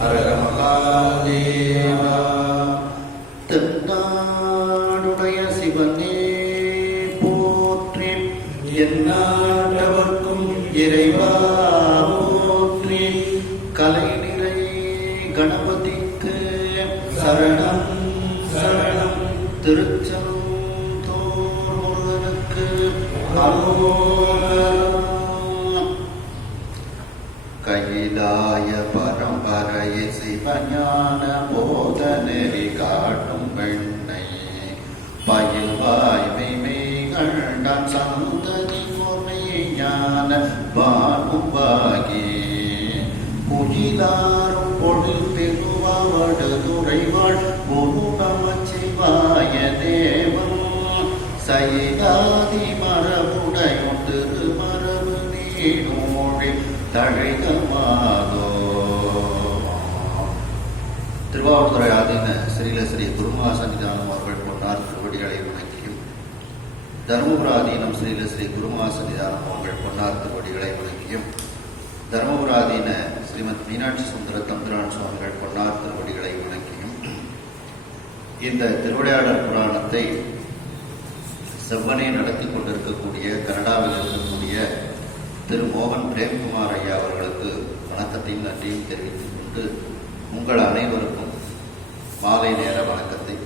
ஹர மகாதேவா. தென்னாடுடைய சிவனே போற்றி, எந்நாட்டவர்க்கும் இறைவா போற்றி. கலைநிறை கணபதிக்கு சரணம் சரணம். திருச்செந்தூர் முருகனுக்கு அரோகரம். கைலாய பரம்பரையை சிவஞான போத நெறி காட்டும் பெண்ணை பயில்வாய் மெய்மெய்கண்டான் சந்ததி முறை ஞான பாகுபாகி புகிலாரும் பொழில் பெருவாடு துறைவாள் குரு நமச்சிவாய தேவம் சயிலாதி மரபுடையும் திருமரபு நீடூழி தழைகமாதோ. திருவாவூர்துறை ஆதீன ஸ்ரீலஸ்ரீ குருமகா சன்னிதானம் அவர்கள் பொன்னார் திருவடிகளை வணங்கியும், தருமபுர ஆதீனம் ஸ்ரீலஸ்ரீ குருமகா சன்னிதானம் அவர்கள் பொன்னார் திருவடிகளை வணங்கியும், தருமபுர ஆதீன ஸ்ரீமத் மீனாட்சி சுந்தர தம்பிரான் சுவாமிகள் பொன்னார் திருவடிகளை வணங்கியும், இந்த திருவிளையாடல் புராணத்தை செவ்வனே நடத்தி கொண்டிருக்கக்கூடிய கனடாவில் இருக்கக்கூடிய திரு மோகன் பிரேம்குமார் ஐயா அவர்களுக்கு வணக்கத்தையும் நன்றியும் தெரிவித்துக் கொண்டு உங்கள் அனைவருக்கும் மாலை நேர வணக்கத்தை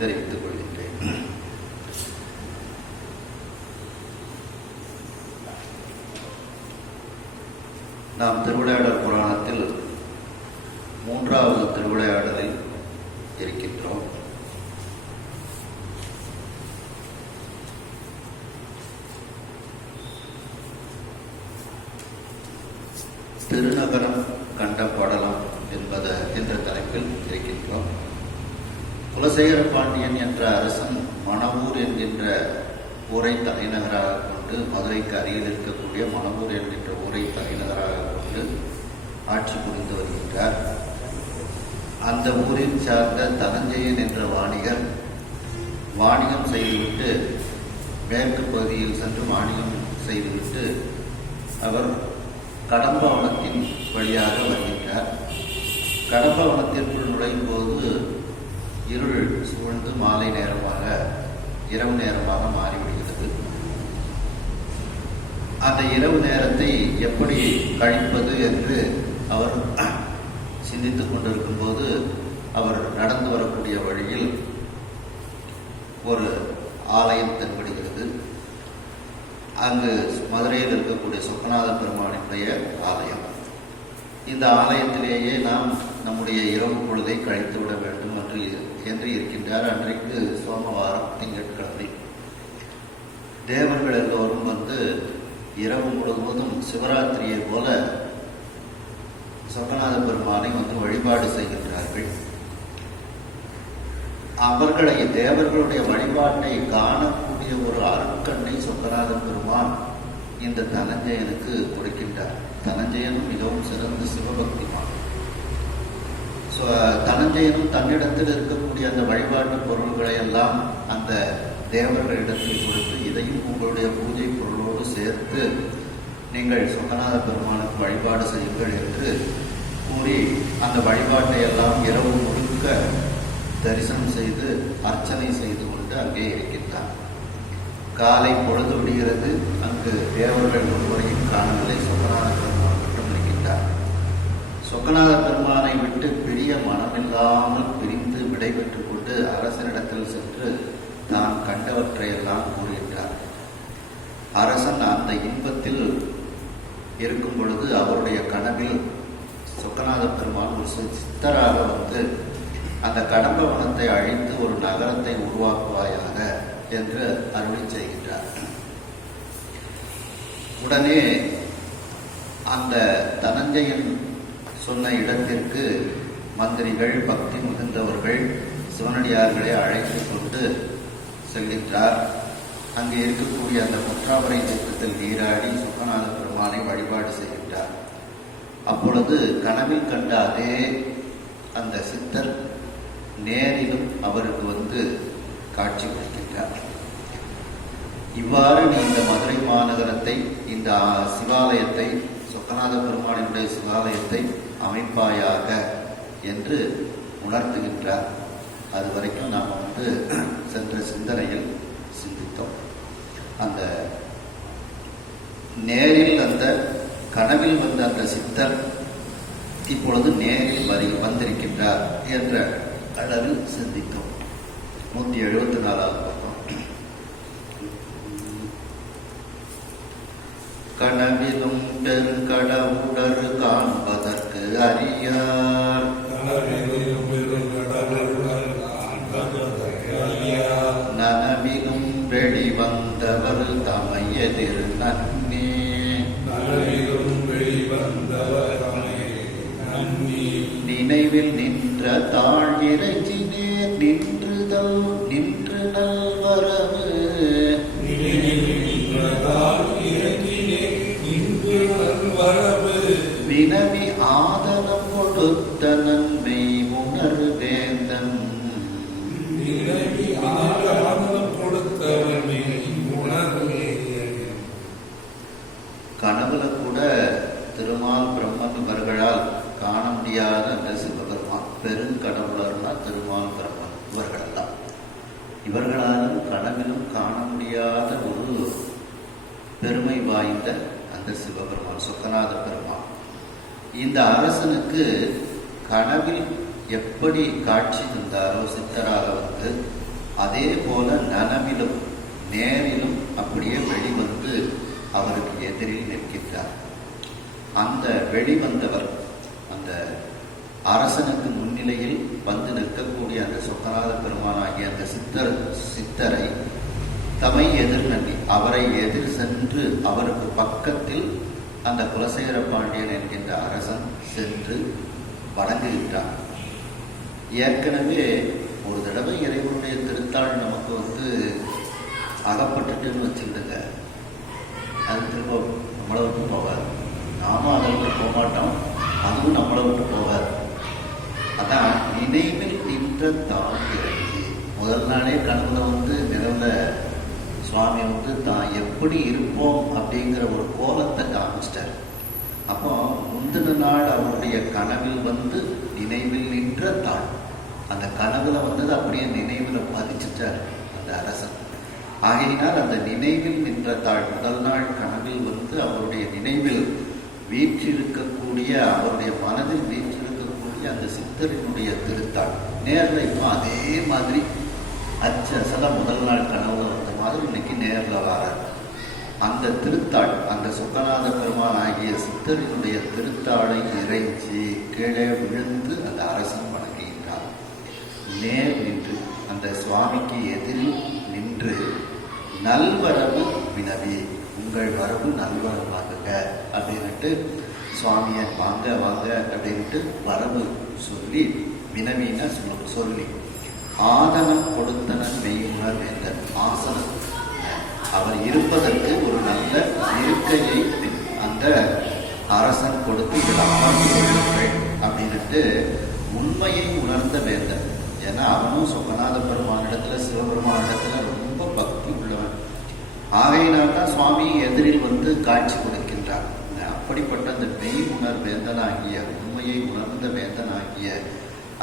தெரிவித்துக் கொள்கின்றேன். நாம் திருவிளையாடல் புராணத்தில் 3வது திருவிளையாடலில் இருக்கின்றோம். திருநகரம் கண்ட படலம் என்ற தலைப்பில் இருக்கின்றோம். குலசேகர பாண்டியன் என்ற அரசன் மணவூர் என்கின்ற ஊரை தலைநகராக கொண்டு, மதுரைக்கு அருகில் இருக்கக்கூடிய மணவூர் என்கின்ற ஊரை தலைநகராக கொண்டு ஆட்சி புரிந்து வருகின்றார். அந்த ஊரில் சார்ந்த தனஞ்சயன் என்ற வாணிகர் வாணிகம் செய்துவிட்டு மேற்கு பகுதியில் சென்று வாணிகம் செய்துவிட்டு அவர் கடம்பவனத்தின் வழியாக வருகின்றார். கடம்பவனத்திற்குள் நுழையும் போது இருள் சூழ்ந்து மாலை நேரமாக, இரவு நேரமாக மாறிவிடுகிறது. அந்த இரவு நேரத்தை எப்படி கழிப்பது என்று அவர் சிந்தித்துக் கொண்டிருக்கும் போது அவர் நடந்து வரக்கூடிய வழியில் ஒரு ஆலயம் தென்படுகிறது. அங்கு மதுரையில் இருக்கக்கூடிய சொக்கநாத பெருமானுடைய ஆலயம். இந்த ஆலயத்திலேயே நாம் நம்முடைய இரவு பொழுதை கழித்து விட வேண்டும் என்று இருக்கின்றார். அன்றைக்கு சோமவாரம், திங்கட்கிழமை. தேவர்கள் எல்லோரும் வந்து இரவு முழுவதும் சிவராத்திரியை போல சொக்கநாத பெருமானை வந்து வழிபாடு செய்கின்றார்கள். அவர்களை, தேவர்களுடைய வழிபாட்டை காணக்கூடிய ஒரு அருட்கண்ணை சொக்கநாத பெருமான் இந்த தனஞ்சயனுக்கு கொடுக்கின்றார். தனஞ்சயனும் மிகவும் சிறந்த சிவபக்திமான். தனஞ்சயனும் தன்னிடத்தில் இருக்கக்கூடிய அந்த வழிபாட்டு பொருள்களை எல்லாம் அந்த தேவர்களிடத்தில் கொடுத்து, இதையும் உங்களுடைய பூஜை பொருளோடு சேர்த்து நீங்கள் சொக்கநாத பெருமானுக்கு வழிபாடு செய்யுங்கள் என்று கூறி அந்த வழிபாட்டை எல்லாம் இரவு முழுக்க தரிசனம் செய்து அர்ச்சனை செய்து கொண்டு அங்கே இருக்கின்றார். காலை பொழுது விடுகிறது. அங்கு தேவர்கள் ஒருவரையும் காணவில்லை. சொக்கநாத பெருமான் மட்டும் இருக்கின்றார். சொக்கநாத பெருமானை விட்டு பிரிய மனமில்லாமல் பிரிந்து விடைபெற்றுக் கொண்டு அரசனிடத்தில் சென்று தான் கண்டவற்றையெல்லாம் கூறுகின்றார். அரசன் அந்த இன்பத்தில் இருக்கும் பொழுது அவருடைய கனவில் சொக்கநாத பெருமான் ஒரு சித்தராக வந்து அந்த கடம்பவனத்தை அழித்து ஒரு நகரத்தை உருவாக்குவாயாக என்று அருளி செய்கின்றார். உடனே அந்த தனஞ்சயன் சொன்ன இடத்திற்கு மந்திரிகள், பக்தி மிகுந்தவர்கள், சிவனடியார்களை அழைத்து கொண்டு செல்கின்றார். அங்கே இருக்கக்கூடிய அந்த முற்றாவரை தீர்த்தத்தில் நீராடி சொக்கநாத பெருமானை வழிபாடு செய்கின்றார். அப்பொழுது கனவில் கண்ட அதே அந்த சித்தர் நேரிலும் அவருக்கு வந்து காட்சி கொடுக்கின்றார். இவ்வாறு நீ இந்த மதுரை மாநகரத்தை, இந்த சிவாலயத்தை, சொக்கநாத பெருமானினுடைய சிவாலயத்தை அமைப்பாயாக என்று உணர்த்துகின்றார். அது வரைக்கும் நாம் சென்ற சிந்தனையில் சிந்தித்தோம். அந்த நேரில் அந்த கனவில் வந்த அந்த சித்தர் இப்பொழுது நேரில் வந்திருக்கின்றார் என்ற அளவில் சிந்தித்தோம். 174வது பக்கம். கனவிலும் பெருங்கடவுடர் காண்பதற்கு அறியார் நனவிலும் வெளிவந்தவர் தமையதிர் நன்னே நினைவில் நின்ற தாழ் இறைச்சி நேர் நின்று நல்வரவு வினவி ஆதனம் கொடுத்த நன்மை உணர் வேந்தன் கனவுல கூட திருமால் பிரம்மன் இவர்களால் காண முடியாத அந்த சிவபெருமான் பெருங்கடவுளர்னா திருமால் பிரம்மன் இவர்களெல்லாம் இவர்களாலும் கனவிலும் காண முடியாத ஒரு பெருமை வாய்ந்த அந்த சிவபெருமான் சொக்கநாத பெருமான். இந்த அரசனுக்கு கனவில் எப்படி காட்சி தந்தாரோ சித்தராக அதே போல நனவிலும் நேரிலும் அப்படியே வெளிவந்து அவருக்கு எதிரில் நிற்கின்றார். அந்த வெளிவந்தவர் அந்த அரசனுக்கு முன்னிலையில் வந்து நிற்கக்கூடிய அந்த சொக்கநாத பெருமானாகிய அந்த சித்தரை தமை எதிர் நம்பி அவரை எதிர் சென்று அவருக்கு பக்கத்தில் அந்த குலசேகர பாண்டியன் என்கின்ற அரசன் சென்று வணங்குகின்றார். ஏற்கனவே ஒரு தடவை இறைவனுடைய திருத்தாள் நமக்கு அகப்பட்டுட்டுன்னு வச்சுக்கிட்டுங்க, அது திரும்ப நம்மளை விட்டு போகாது. நாமும் அதை விட்டு போக மாட்டோம், அதுவும் நம்மளை விட்டு போகாது. அதான் நினைவில் நின்ற தான் இறங்கி முதல் நாளே கனவுல நிறந்த சுவாமி தான் எப்படி இருப்போம் அப்படிங்கிற ஒரு கோலத்தை காமிச்சிட்டார். அப்போ முந்தின நாள் அவருடைய கனவில் நினைவில் நின்ற தாள் அந்த கனவுல அப்படியே நினைவில் பதிச்சிட்டார் அந்த அரசன். ஆகையினால் அந்த நினைவில் நின்ற தாள் முதல் நாள் கனவில் அவருடைய நினைவில் வீற்றிருக்கக்கூடிய அவருடைய மனதில் வீற்றிருக்கக்கூடிய அந்த சித்தரினுடைய திருத்தாள் நேரில் இப்போ அதே மாதிரி அச்சல முதல் நாள் கனவுல வந்த மாதிரி இன்னைக்கு நேரில் வரார். அந்த திருத்தாள் அந்த சொக்கநாத பெருமான் ஆகிய சித்தரினுடைய திருத்தாளை இறைஞ்சி கீழே விழுந்து அந்த அரசன் வணங்குகின்றார். நேர் நின்று அந்த சுவாமிக்கு எதிரில் நின்று நல்வரவு வினவி உங்கள் வரவு நல்வரவாகுக அப்படின்ட்டு சுவாமியை வாங்க வாங்க அப்படின்ட்டு வரவு சொல்லி வினவின சொல்லி ஆதனம் கொடுத்தனன் மெய்யுணர் வேந்தன் ஆசனம் அவர் இருப்பதற்கு ஒரு நல்ல இருக்கையை அந்த அரசன் கொடுத்து இதில் அமர்ந்துள்ளுங்கள் அப்படின்ட்டு உண்மையை உணர்ந்த வேந்தன். ஏன்னா அவனும் சொக்கநாத பெருமானிடத்துல சிவபெருமானிடத்துல ரொம்ப பக்தி உள்ளவன். ஆகையினால்தான் சுவாமி எதிரில் காட்சி கொடுக்கின்றார். அப்படிப்பட்ட அந்த மெய் உணர் வேந்தனாகிய உண்மையை உணர்ந்த வேந்தனாகிய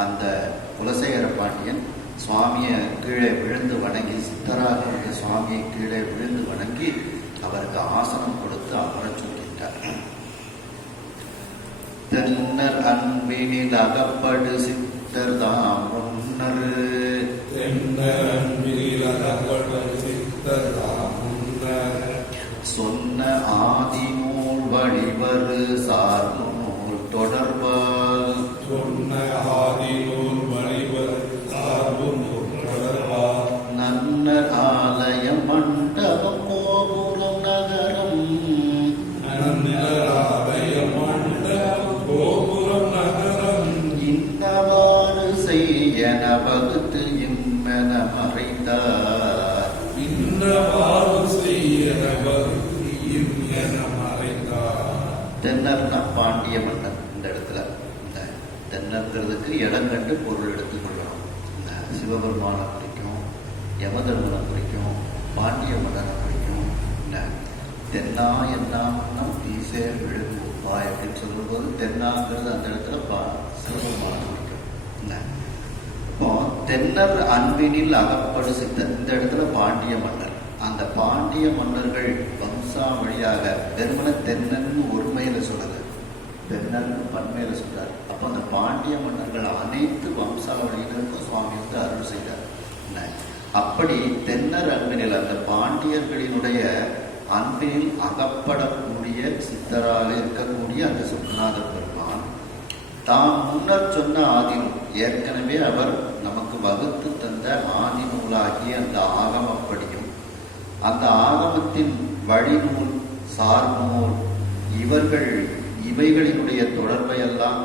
அந்த குலசேகர பாண்டியன் சுவாமியை கீழே விழுந்து வணங்கி சித்தராக இருந்த சுவாமியை கீழே விழுந்து வணங்கி அவருக்கு ஆசனம் கொடுத்து அமரச் சொல்கின்றார். தென்னர் அன்பினில் அகப்படு சித்தர் தாம் முன்னர் சொன்ன ஆதி நூல் வழிவரு சார்பு நூல் தொடர்பால் நன்னர் ஆலய மண்டபம் கோபுரம் நகரம் இன்னவாறு செய்யன வகுத்து இன்மென மறைந்தார். தென்னர்னா பாண்டிய மன்னன். இந்த இடத்துல இந்த தென்னங்கிறதுக்கு இடம் கண்டு பொருள் எடுத்துக்கொள்ளணும். இந்த சிவபெருமானை குறிக்கும், யமதர்மனை குறிக்கும், பாண்டிய மன்னனை குறிக்கும். தென்னா என்னாமன்னம் தீசேர் விழுங்குவாய் அப்படின்னு சொல்லும்போது தென்னாங்கிறது அந்த இடத்துல சிவபெருமானை குறிக்கும். தென்னர் அன்பினில் அகப்படு சித்தர். இந்த இடத்துல பாண்டிய மன்னர், அந்த பாண்டிய மன்னர்கள் வம்சாவழியாக வெறுமன தென்னன்னு ஒருமையில சொல்லுது, தென்னன்னு பன்மையில சொல்றாரு. அப்போ அந்த பாண்டிய மன்னர்கள் அனைத்து வம்சாவழியினருக்கும் சுவாமி வந்து அருள் செய்தார். அப்படி தென்னர் அன்பினில், அந்த பாண்டியர்களினுடைய அன்பினில் அகப்படக்கூடிய சித்தராக இருக்கக்கூடிய அந்த சொக்கநாத பெருமான் தாம் முன்னர் சொன்ன ஆதினம், ஏற்கனவே அவர் நமக்கு வகுத்து தந்த ஆதி நூலாகிய அந்த ஆகமப்படியும் அந்த ஆகமத்தின் வழிநூல் சார்நூல் இவைகளினுடைய தொடர்பையெல்லாம்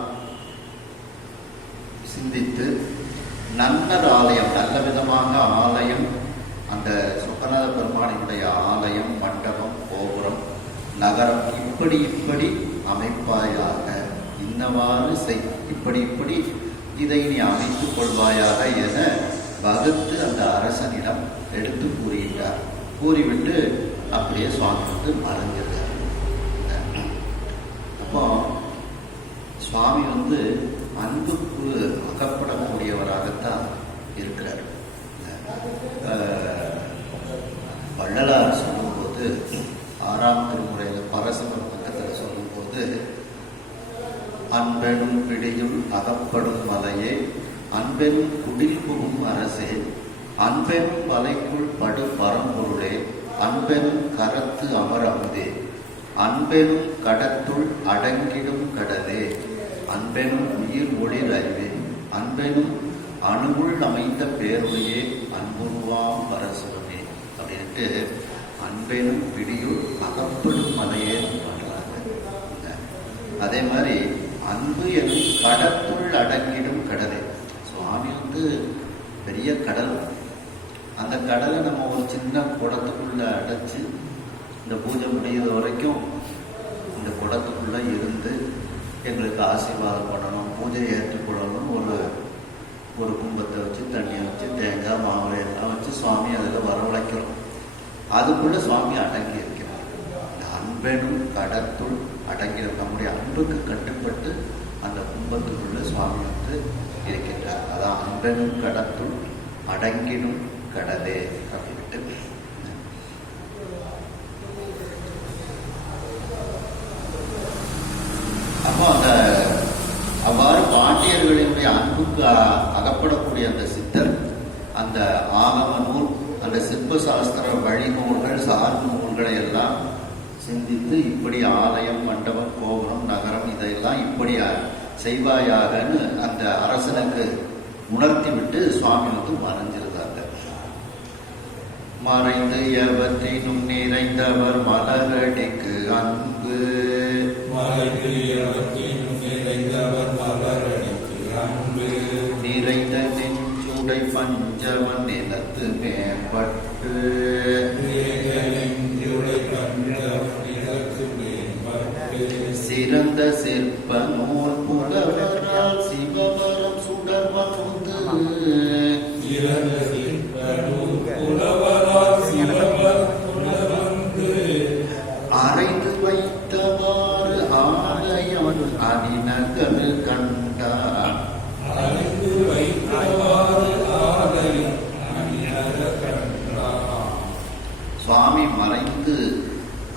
சிந்தித்து நன்னர் ஆலயம், நல்ல விதமாக ஆலயம், அந்த சொக்கநாத பெருமானினுடைய ஆலயம், மண்டபம், கோபுரம், நகரம் இப்படி அமைப்பாயாக, இன்னவாறு இப்படி இதை நீ அமைத்துக் கொள்வாயாக என வகுத்து அந்த அரசனிடம் எடுத்து கூறிட்டார். கூறிவிட்டு அப்படியே சுவாமி வந்து மறைஞ்சிருக்கார். அப்போ சுவாமி வந்து அன்புக்கு அகப்படக்கூடியவராகத்தான் இருக்கிறார். வள்ளலார் சொல்லும்போது 6ஆம் திருமுறையில் பரசமர் பக்கத்தில் சொல்லும்போது, அன்பெனும் பிடியுள் அகப்படும் மலையே, அன்பெனும் குடில் புகும் அரசே, அன்பெனும் வலைக்குள் படு பரம்பொருளே, அன்பெனும் கரத்து அமர் அமுதே, அன்பெனும் கடத்துள் அடங்கிடும் கடலே, அன்பெனும் உயிர் ஒளிர் அறிவே, அன்பெனும் அணுவுள் அமைந்த பேரொழியே, அன்புருவாம் பரசுரமே அப்படின்ட்டு அன்பெனும் பிடியுள் அகப்படும் மலையே பண்றாங்க. அதே மாதிரி அன்பு எனும் கடத்துள் அடங்கிடும் கடலே. சுவாமி வந்து பெரிய கடல், அந்த கடலை நம்ம ஒரு சின்ன குடத்துக்குள்ள அடைச்சு இந்த பூஜை முடிகிற வரைக்கும் இந்த குடத்துக்குள்ள இருந்து எங்களுக்கு ஆசீர்வாதம் பண்ணணும், பூஜையை ஏற்றுக்கொள்ளணும்னு ஒரு கும்பத்தை வச்சு தண்ணியை வச்சு தேங்காய் மாவுளை எல்லாம் வச்சு சுவாமி அதில் வரவழைக்கிறோம். அதுக்குள்ள சுவாமி அடங்கி இருக்கிறார். இந்த அன்பெனும் கடத்துள் அடங்கி நம்முடைய அன்புக்கு கட்டுப்பட்டு அந்த கும்பத்துக்குள்ள சுவாமி வந்து இருக்கின்றார். அதான் அன்பெனும் கடத்துள் அடங்கிடும் கடலே அப்படின்ட்டு. அப்போ அந்த அவ்வாறு பாண்டியர்களினுடைய அன்புக்கு அகப்படக்கூடிய அந்த சித்தர் அந்த ஆகம நூல், அந்த சிற்ப சாஸ்திர வழிநூல்கள், சார்பு நூல்களை எல்லாம் சிந்தித்து இப்படி ஆலயம், மண்டபம், கோபுரம், நகரம் இதையெல்லாம் இப்படி செய்வாயாகன்னு அந்த அரசனுக்கு உணர்த்தி விட்டு சுவாமி வந்து மறைஞ்சிருந்தாங்க. மறைந்து எவற்றினும் நிறைந்தவர் மலரடிக்கு அன்பு, நிறைந்த நெஞ்சுடை பஞ்சவன் நிலத்து மேம்பட்டு, சிறந்த சிற்ப நூல் புலவரால் சிவபரம் சுடர்வன் அறைந்து வைத்தவாறு ஆலயம் அணிநகர் கண்டார். சுவாமி மறைந்து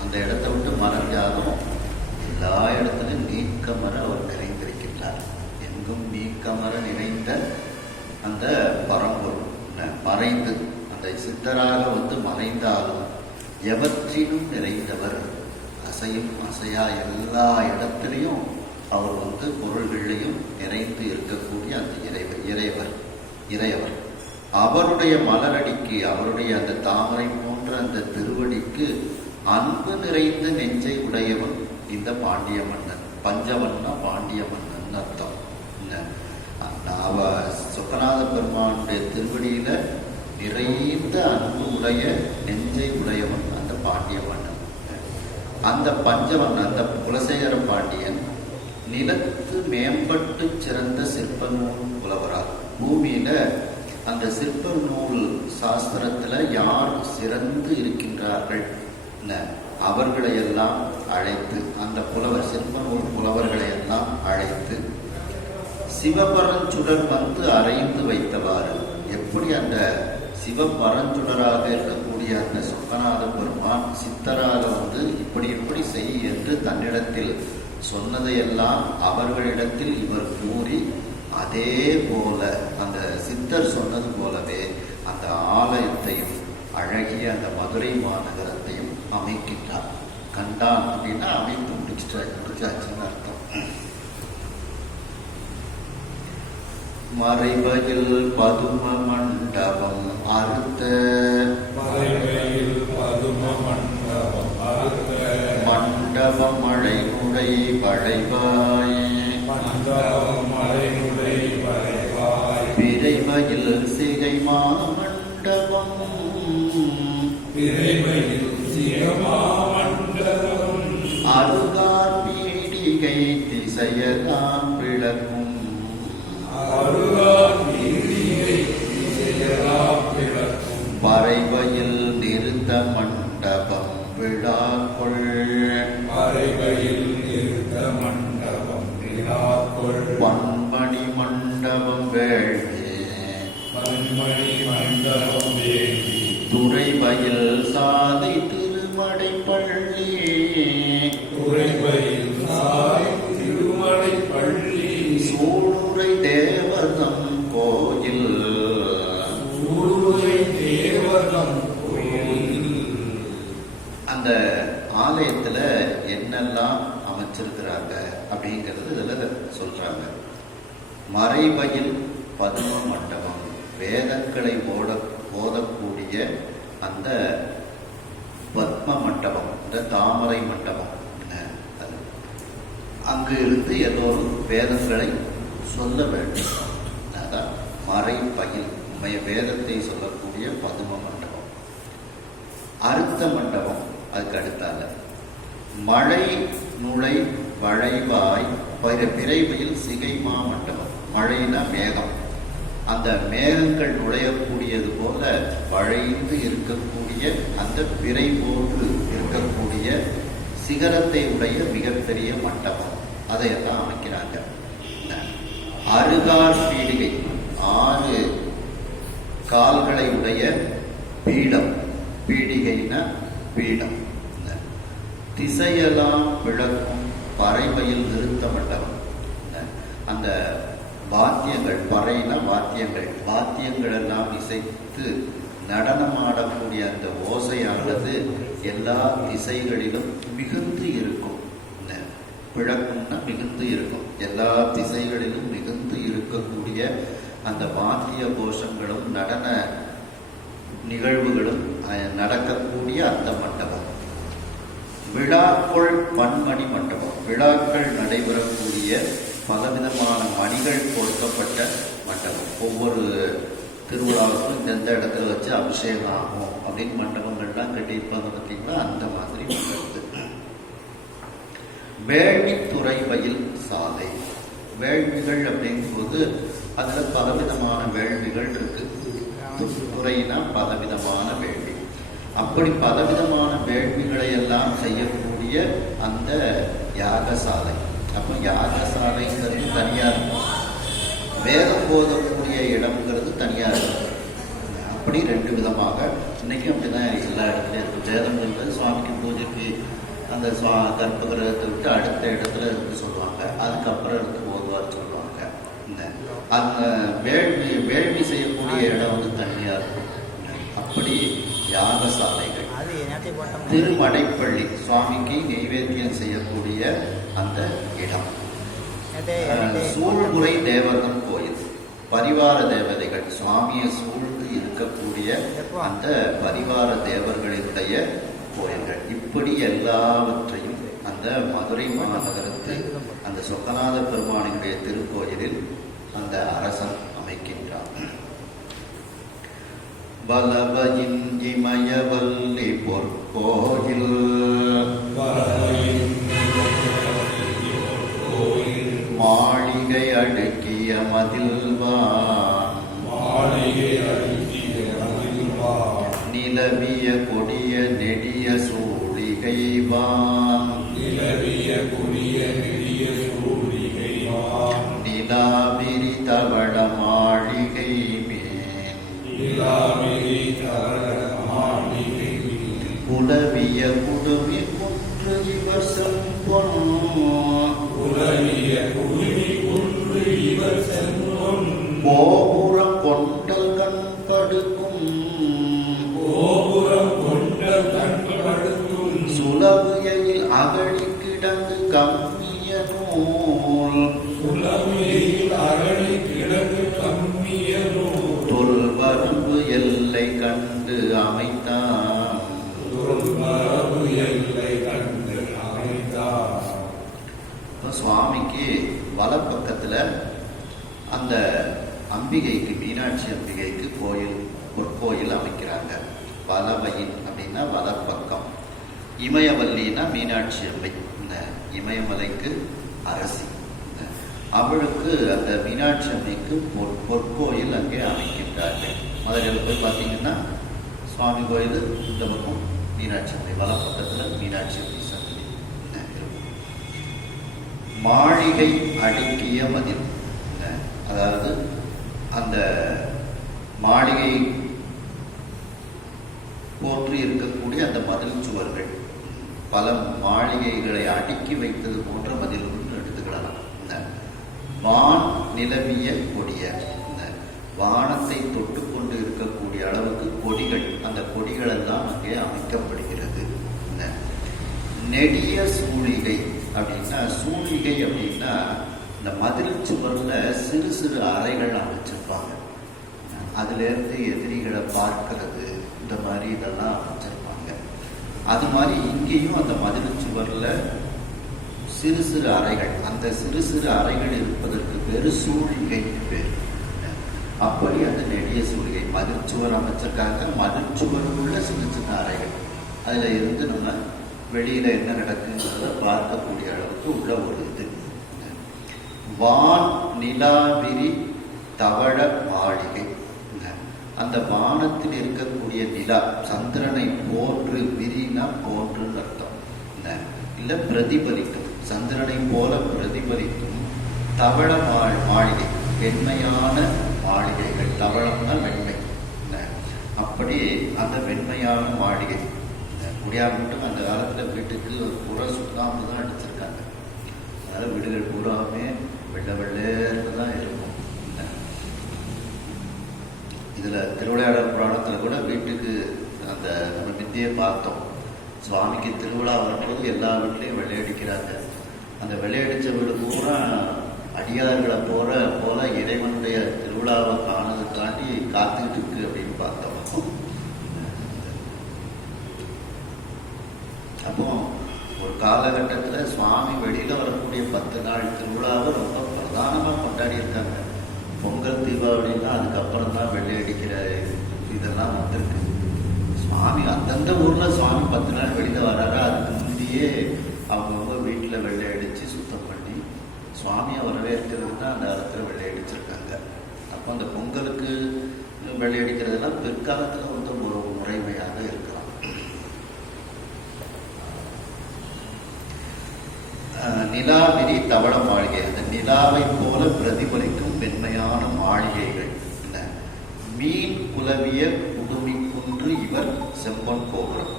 அந்த இடத்தை விட்டு மறைஞ்சாலும் எல்லா இடத்துலையும் நீக்கமர அவர் நிறைந்திருக்கின்றார். எங்கும் நீக்கமர நிறைந்த அந்த பரம்பொருள் மறைந்து அந்த சித்தராக வந்து மறைந்தாலும் எவற்றிலும் நிறைந்தவர், அசையும் அசையா எல்லா இடத்திலையும் அவர் வந்து பொருள்களையும் நிறைந்து இருக்கக்கூடிய அந்த இறையவர் அவருடைய மலரடிக்கு, அவருடைய அந்த தாமரை போன்ற அந்த திருவடிக்கு அன்பு நிறைந்த நெஞ்சை உடையவன் இந்த பாண்டிய மன்னன். பஞ்சவன்னா பாண்டிய மன்னன் அர்த்தம். சொக்கநாத பெருமானுடைய திருவடியில நிறைந்த அன்பு உடைய நெஞ்சை உடையவன் அந்த பாண்டிய மன்னன். அந்த பஞ்சவன், அந்த குலசேகர பாண்டியன் நிலத்து மேம்பட்டு சிறந்த சிற்ப நூல் புலவரார். பூமியில அந்த சிற்ப நூல் சாஸ்திரத்துல யார் சிறந்து இருக்கின்றார்கள் அவர்களை எல்லாம் அழைத்து, அந்த புலவர் சிற்ப நூல் புலவர்களை எல்லாம் அழைத்து சிவபரஞ்சுடர் வந்து அறைந்து வைத்தவாறு, எப்படி அந்த சிவபரஞ்சுடராக இருக்கக்கூடிய அந்த சொக்கநாத பெருமான் சித்தராக வந்து இப்படி இப்படி செய் என்று தன்னிடத்தில் சொன்னதையெல்லாம் அவர்களிடத்தில் இவர் கூறி, அதே போல அந்த சித்தர் சொன்னது போலவே அந்த ஆலயத்தையும் அழகிய அந்த மதுரை மாநகரத்தையும் அமைக்கின்றார். கண்டான் அப்படின்னா அமைத்து முடிச்சாச்சுன்னு அர்த்தம். மறைவயில் பதும மண்டபம் அறுத்த மண்டபம் மழை நுழை வளைவாய் விரைவயில் சிகை மாமண்டபம் அருகார் பீடிகை திசையதான் விளக்கும் பறைவையில் நிறுத்த மண்டபம் விழாக்கொள் பன்மணி மண்டபம் வேள்வி துறைவயில் சாதை திருமடை பள்ளி சூளுரை தேவதம் கோயில் அந்த ஆலயத்துல என்னெல்லாம் அமைச்சிருக்கிறாங்க அப்படிங்கிறது இதுல சொல்றாங்க. மறைபயில் பதும மண்டபம், வேதங்களை ஓதக்கூடிய அந்த பத்ம மண்டபம், இந்த தாமரை மண்டபம். அது அங்கு இருந்து எல்லோரும் வேதங்களை சொல்ல வேண்டும். அதான் மறைபயில், வேதத்தை சொல்லக்கூடிய பதும மண்டபம். அறுத்த மண்டபம் அதுக்கு அடுத்தால மழை நுழை வளைவாய் விரைவையில் சிகைமா மண்டபம். மழைனா மேகம், அந்த மேகங்கள் நுழையக்கூடியது போல வளைந்து இருக்கக்கூடிய அந்த விரை போன்று இருக்கக்கூடிய சிகரத்தை உடைய மிகப்பெரிய மண்டபம், அதையெல்லாம் அமைக்கிறாங்க. அருகார் பீடிகை, 6 கால்களை உடைய பீடம், பீடிகைனா பீடம். திசையெல்லாம் விளக்கும் பறைவையில் நிறுத்த மண்டபம். அந்த வாத்தியங்கள், பறைனா வாத்தியங்கள், வாத்தியங்கள் எல்லாம் இசைத்து நடனமாடக்கூடிய அந்த ஓசையானது எல்லா திசைகளிலும் மிகுந்து இருக்கும். விளக்கும்னா மிகுந்து இருக்கும், எல்லா திசைகளிலும் மிகுந்து இருக்கக்கூடிய அந்த வாத்திய கோஷங்களும் நடன நிகழ்வுகளும் நடக்கக்கூடிய அந்த மண்டபம். விழாக்குள் பன்மணி மண்டபம், விழாக்கள் நடைபெறக்கூடிய பலவிதமான மணிகள் கொடுக்கப்பட்ட மண்டபம். ஒவ்வொரு திருவிழாவுக்கும் இந்தந்த இடத்துல வச்சு அபிஷேகம் ஆகும் அப்படின்னு மண்டபங்கள்லாம் கட்டியிருப்பாங்க பார்த்தீங்களா, அந்த மாதிரி மண்டபத்து. வேள்வித்துறை வயல் சாலை, வேள்விகள் அப்படிங்கும்போது அதுல பலவிதமான வேள்விகள் இருக்கு. துறைனா பலவிதமான வேள்வி. அப்படி பலவிதமான வேள்விகளை எல்லாம் செய்யக்கூடிய அந்த யாகசாலை. அப்போ யாகசாலைங்கிறது தனியா இருக்கும், வேதம் போதக்கூடிய இடம்ங்கிறது தனியா இருக்கும். அப்படி 2 விதமாக இன்னைக்கு அப்படிதான் எல்லா இடத்துலயும் இருக்கும். வேதம்ங்கிறது சுவாமிக்கு பூஜைக்கு அந்த கர்ப்பகிரகத்தை விட்டு அடுத்த இடத்துல இருந்து சொல்லுவாங்க, அதுக்கப்புறம் இருந்து போதுவார் சொல்லுவாங்க. அந்த வேள்வி செய்யக்கூடிய இடம் வந்து தனியா இருக்கும். அப்படி யாகசாலைகள். திருமடைப்பள்ளி, சுவாமிக்கு நெய்வேத்தியம் செய்யக்கூடிய அந்த இடம். சூழ்முறை தேவதம் கோயில், பரிவார தேவதைகள் சுவாமியை சூழ்ந்து இருக்கக்கூடிய அந்த பரிவார தேவர்களினுடைய கோயில்கள். இப்படி எல்லாவற்றையும் அந்த மதுரை மாநகரத்தில் அந்த சொக்கநாத பெருமானினுடைய திருக்கோயிலில் அந்த அரசன் அமைக்கின்றான். வலவயின்மயவல்லி பொற்கோயில் மாளிகை அடுக்கிய மதில்வான் நிலவிய கொடிய நெடிய சூழிகைவான் நில நிலாவிரி தவள மாளிகை மேல் புலவிய குடுமி குன்று இவர் செம்பொன் கோபுரம் கொண்டல் கண்படுக்கும் சுலவியில் அகழி கிடங்கு கம்மிய நூல் தொல்வரம்பு எல்லை கண்டு அமைத்தான். சுவாமிக்கு வலப்பக்கத்துல அந்த அம்பிகைக்கு, மீனாட்சி அம்பிகைக்கு கோயில், பொற்கோயில் அமைக்கிறாங்க. வலவையின் அப்படின்னா வலப்பக்கம், இமயவல்லின்னா மீனாட்சி அம்பை, இந்த இமயமலைக்கு அரசி. அவளுக்கு அந்த மீனாட்சி அம்மைக்கு பொற்கோயில் அங்கே அமைக்கின்றார்கள். மதுரையில் போய் பார்த்தீங்கன்னா சுவாமி கோயில் இந்த பக்கம், மீனாட்சி அம்மை வலப்பக்கத்தில் மீனாட்சி அம்மை சன்னதி. மாளிகை அடுக்கிய மதில், அதாவது அந்த மாளிகை போன்று இருக்கக்கூடிய அந்த மதில் சுவர்கள், பல மாளிகைகளை அடுக்கி வைத்தது போன்ற மதில் எடுத்துக்கலாம். வான் நிலவிய கொடிய, வானத்தை தொட்டு கொண்டு இருக்கக்கூடிய அளவுக்கு கொடிகள், அந்த கொடிகள் எல்லாம் அங்கே அமைக்கப்படுகிறது. நெடிய சூழிகை அப்படின்னா, சூழிகை அப்படின்னா இந்த மதில் சுவர்ல சிறு சிறு அறைகள் அமைச்சிருப்பாங்க. அதுலேருந்து எதிரிகளை பார்க்கறது, இந்த மாதிரி இதெல்லாம் அமைச்சிருப்பாங்க. அது மாதிரி இங்கேயும் அந்த மதில் சுவர்ல சிறு சிறு அறைகள், அந்த சிறு சிறு அறைகள் இருப்பதற்கு பேரு சூழிகை பேர். அப்படி அந்த நெடிய சூழிகை, மதில் சுவர் அமைச்சிருக்காங்க, மதில் சுவருக்குள்ள சின்ன சின்ன அறைகள், அதுல இருந்து நம்ம வெளியில என்ன நடக்குங்கிறத பார்க்கக்கூடிய அளவுக்கு உள்ள ஒரு இது. வான் நிலாவிரி தவழ மாளிகை, அந்த வானத்தில் இருக்கக்கூடிய நிலா சந்திரனை போன்று, விரினா போன்றுன்னு அர்த்தம், இல்ல பிரதிபலிக்கும், சந்திரனை போல பிரதிபலிக்கும் தவள மாளிகை, வெண்மையான மாளிகைகள். தவளம்னா வெண்மை, அப்படி அந்த வெண்மையான மாளிகை. முடியாம மட்டும் அந்த காலத்துல வீட்டுக்கு ஒரு பூரா சுண்ணாம்பு தான் அடிச்சிருக்காங்க. அதனால வீடுகள் பூராமே வெள்ளை வெள்ளேன்னு தான் இருக்கும். இதுல திருவிளையாடல் புராணத்துல கூட வீட்டுக்கு அந்த நம்ம வித்தியை பார்த்தோம். சுவாமிக்கு திருவிழா வரும்போது எல்லா வீட்லையும் வெள்ளையடிக்கிறாங்க. அந்த வெள்ளையடிச்ச வீடு பூரா அடியார்களை போல இறைவனுடைய திருவிழாவை காணதுக்காண்டி காத்துக்கிட்டு இருக்கு அப்படின்னு பார்த்தோம். அப்போ ஒரு காலகட்டத்தில் சுவாமி வெளியில வரக்கூடிய 10 நாள் திருவிழாவை ரொம்ப பிரதானமாக கொண்டாடி இருக்காங்க. பொங்கல் தீபாவளின்னா அதுக்கப்புறம் தான் வெள்ளை அடிக்கிற இதெல்லாம் வந்திருக்கு. சுவாமி அந்தந்த ஊர்ல சுவாமி 10 நாள் வெளியில வராரா, அதுக்கு முந்தையே அவங்கவுங்க வீட்டில் வெள்ளை அடிச்சு சுத்தம் பண்ணி சுவாமியை வரவேற்கிறது தான் அந்த காலத்தில் வெள்ளை அடிச்சிருக்காங்க. அப்போ அந்த பொங்கலுக்கு வெள்ளை அடிக்கிறதெல்லாம் பிற்காலத்தில் வந்து ஒரு முறைமையாக இருக்கலாம். நிலாவிரி தவள மாளிகை, அந்த நிலாவை போல பிரதிபலிக்கும் வெண்மையான மாளிகைகள். மீன் குலவிய குடுமி குன்று இவர் செம்பொன் கோபுரம்.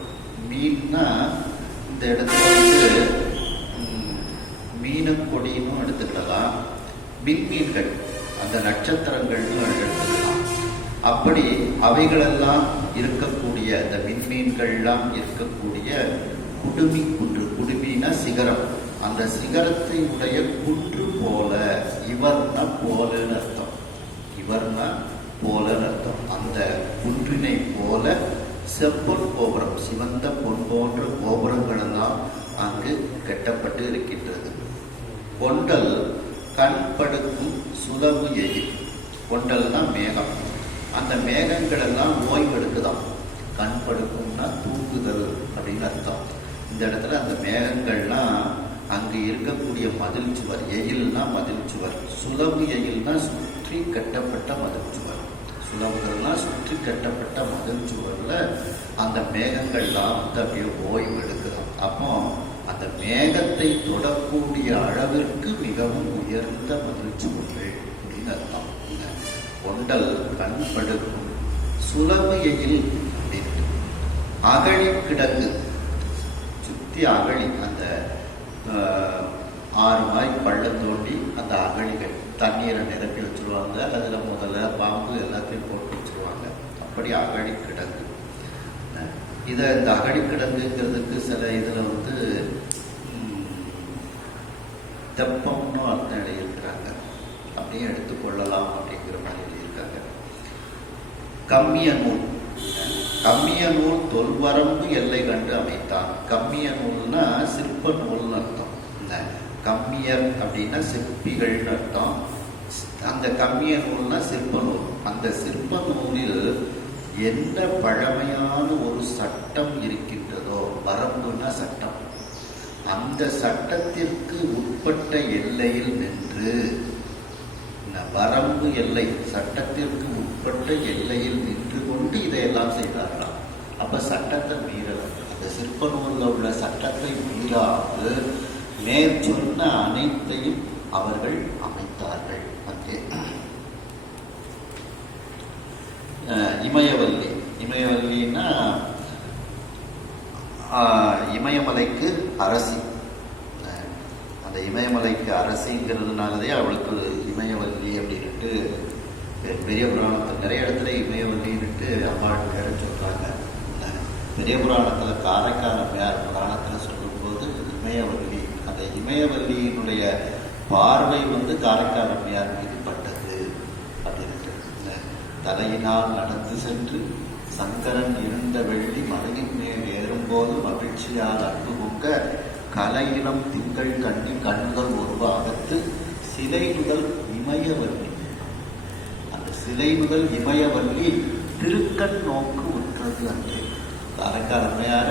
மீன்னா இந்த இடத்துல வந்து மீனக்கொடின்னு எடுத்துக்கலாம், விண்மீன்கள், அந்த நட்சத்திரங்கள்னு எடுத்துக்கலாம். அப்படி அவைகளெல்லாம் இருக்கக்கூடிய, அந்த விண்மீன்கள்லாம் இருக்கக்கூடிய குடுமி குன்று, குடுமின்னா சிகரம், அந்த சிகரத்தை உடைய குன்று போல, இவர்னா போலன்னு அர்த்தம், இவர்னா போலன்னு அர்த்தம். அந்த குன்றினை போல செம்பொன் கோபுரம், சிவந்த பொன் போன்ற கோபுரங்கள் எல்லாம் அங்கு கட்டப்பட்டு இருக்கின்றது. கொண்டல் கண்படுக்கும் சுலவு எயில், கொண்டல்னா மேகம், அந்த மேகங்கள் எல்லாம் ஓய்வெடுக்குதான். கண்படுக்கும்னா தூக்குதல் அப்படின்னு அர்த்தம். இந்த இடத்துல அந்த மேகங்கள்லாம் அங்கு இருக்கக்கூடிய மதில் சுவர், எயில்னா மதில் சுவர், சுலவு எயில்னா சுற்றி கட்டப்பட்ட மதில் சுவர், சுலவுகள்லாம் சுற்றி கட்டப்பட்ட மதில் சுவர்ல அந்த மேகங்கள்லாம் வந்து அப்படியே ஓய்வு எடுக்குதான். அப்போ அந்த மேகத்தை தொடக்கூடிய அளவிற்கு மிகவும் உயர்ந்த மகிழ்ச்சிகள் அப்படின்னு அர்த்தம். கொண்டல் கண்படுக்கும் சுலமையில் அப்படின்னு அகழி கிடங்கு சுத்தி அகழி அந்த 6 மாதிரி பள்ளம் தோண்டி அந்த அகழிகள் தண்ணீரை நிரப்பி வச்சுருவாங்க. அதில் முதல்ல பாம்பு எல்லாத்தையும் போட்டு வச்சுருவாங்க. அப்படி அகழி கிடங்கு. இதை இந்த அகழி கிடங்குங்கிறதுக்கு சில இதில் வந்து தெப்பம்னு அர்த்தம் எழுதியிருக்கிறாங்க. அப்படியே எடுத்துக்கொள்ளலாம் அப்படிங்கிற மாதிரி எழுதியிருக்காங்க. கம்மிய நூல் கம்மிய நூல் தொல்வரம்பு எல்லை கண்டு அமைத்தான். கம்மிய நூல்னா சிற்ப நூல்னு அர்த்தம். கம்மியர் அப்படின்னா சிற்பிகள்னு அர்த்தம். அந்த கம்மிய நூல்னா சிற்ப நூல். அந்த சிற்ப நூலில் என்ன பழமையான ஒரு சட்டம் இருக்கின்றதோ, வரம்புனா சட்டம், அந்த சட்டத்திற்கு உட்பட்ட எல்லையில் நின்று, வரம்பு எல்லை சட்டத்திற்கு உட்பட்ட எல்லையில் நின்று கொண்டு இதையெல்லாம் செய்தார்களாம். அப்ப சட்டத்தை மீறலாம். அந்த சிற்ப நூலில் உள்ள சட்டத்தை மீறாது மேற்சொன்ன அனைத்தையும் அவர்கள் அமைத்தார்கள். அங்கே இமயவல்லி, இமயவல்லின்னா இமயமலைக்கு அரசி. அந்த இமயமலைக்கு அரசிங்கிறதுனாலதே அவளுக்கு இமயவல்லி அப்படின்ட்டு பெரிய புராணத்தில் நிறைய இடத்துல இமயவல்லின்னுட்டு அம்பாள் பேர சொல்றாங்க. பெரிய புராணத்தில் காரைக்கால் அம்மையார் புராணத்தில் சொல்லும்போது இமயவல்லி, அந்த இமயவல்லியினுடைய பார்வை வந்து காரைக்கால் அம்மையார் மீது பட்டது அப்படின்ட்டு. தலையினால் நடந்து சென்று சங்கரன் இருந்த வெள்ளி மலையின் மேல் ஏறும்போது மகிழ்ச்சியால் அன்பு பொங்க கலையிலம் திங்கள் கண்ணி கண்ணுதல் ஒரு பாகத்து சிலை முதல் இமயவல்லி. அந்த சிலை முதல் இமயவல்லி திருக்கண் நோக்கு உற்றது. அன்று காரைக்கால் அம்மையார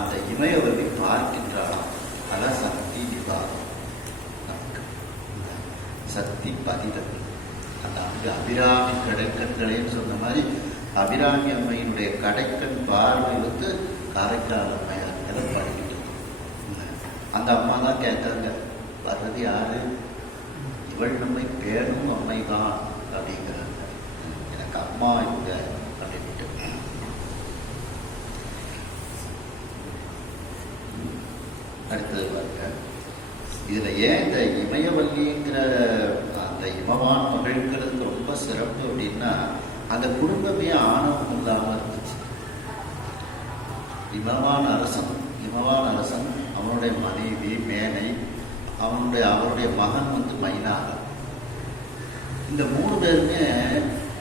அந்த இமயவல்லி பார்க்கின்றாளாம். அதான் சக்தி விவாதம். நமக்கு சக்தி பதிதல். அந்த அங்கு அபிராமி கடைக்கண்களேன்னு சொன்ன மாதிரி அபிராமி அம்மையினுடைய கடைக்கண் பார்வை வந்து காரைக்கால் அம்மையார் நிலப்பாடிக்கிட்டு. அந்த அம்மா தான் கேட்கறாங்க, வர்றது யாரு? இவள் நம்மை பேணும் அம்மை தான் அப்படிங்கிறாங்க. எனக்கு அம்மா இவங்க அப்படின்ட்டு. அடுத்தது பாருங்க, இதுல ஏன் இந்த இமயவல்லிங்கிற அந்த இமவான் மகிழ்கிறதுக்கு ரொம்ப சிறப்பு அப்படின்னா, அந்த குடும்பமே ஆணவம் இல்லாம இருந்துச்சு. இமவான் அரசன் அவனுடைய மனைவி மேனை, அவருடைய மகன் வந்து மைனாகன். இந்த 3 பேருமே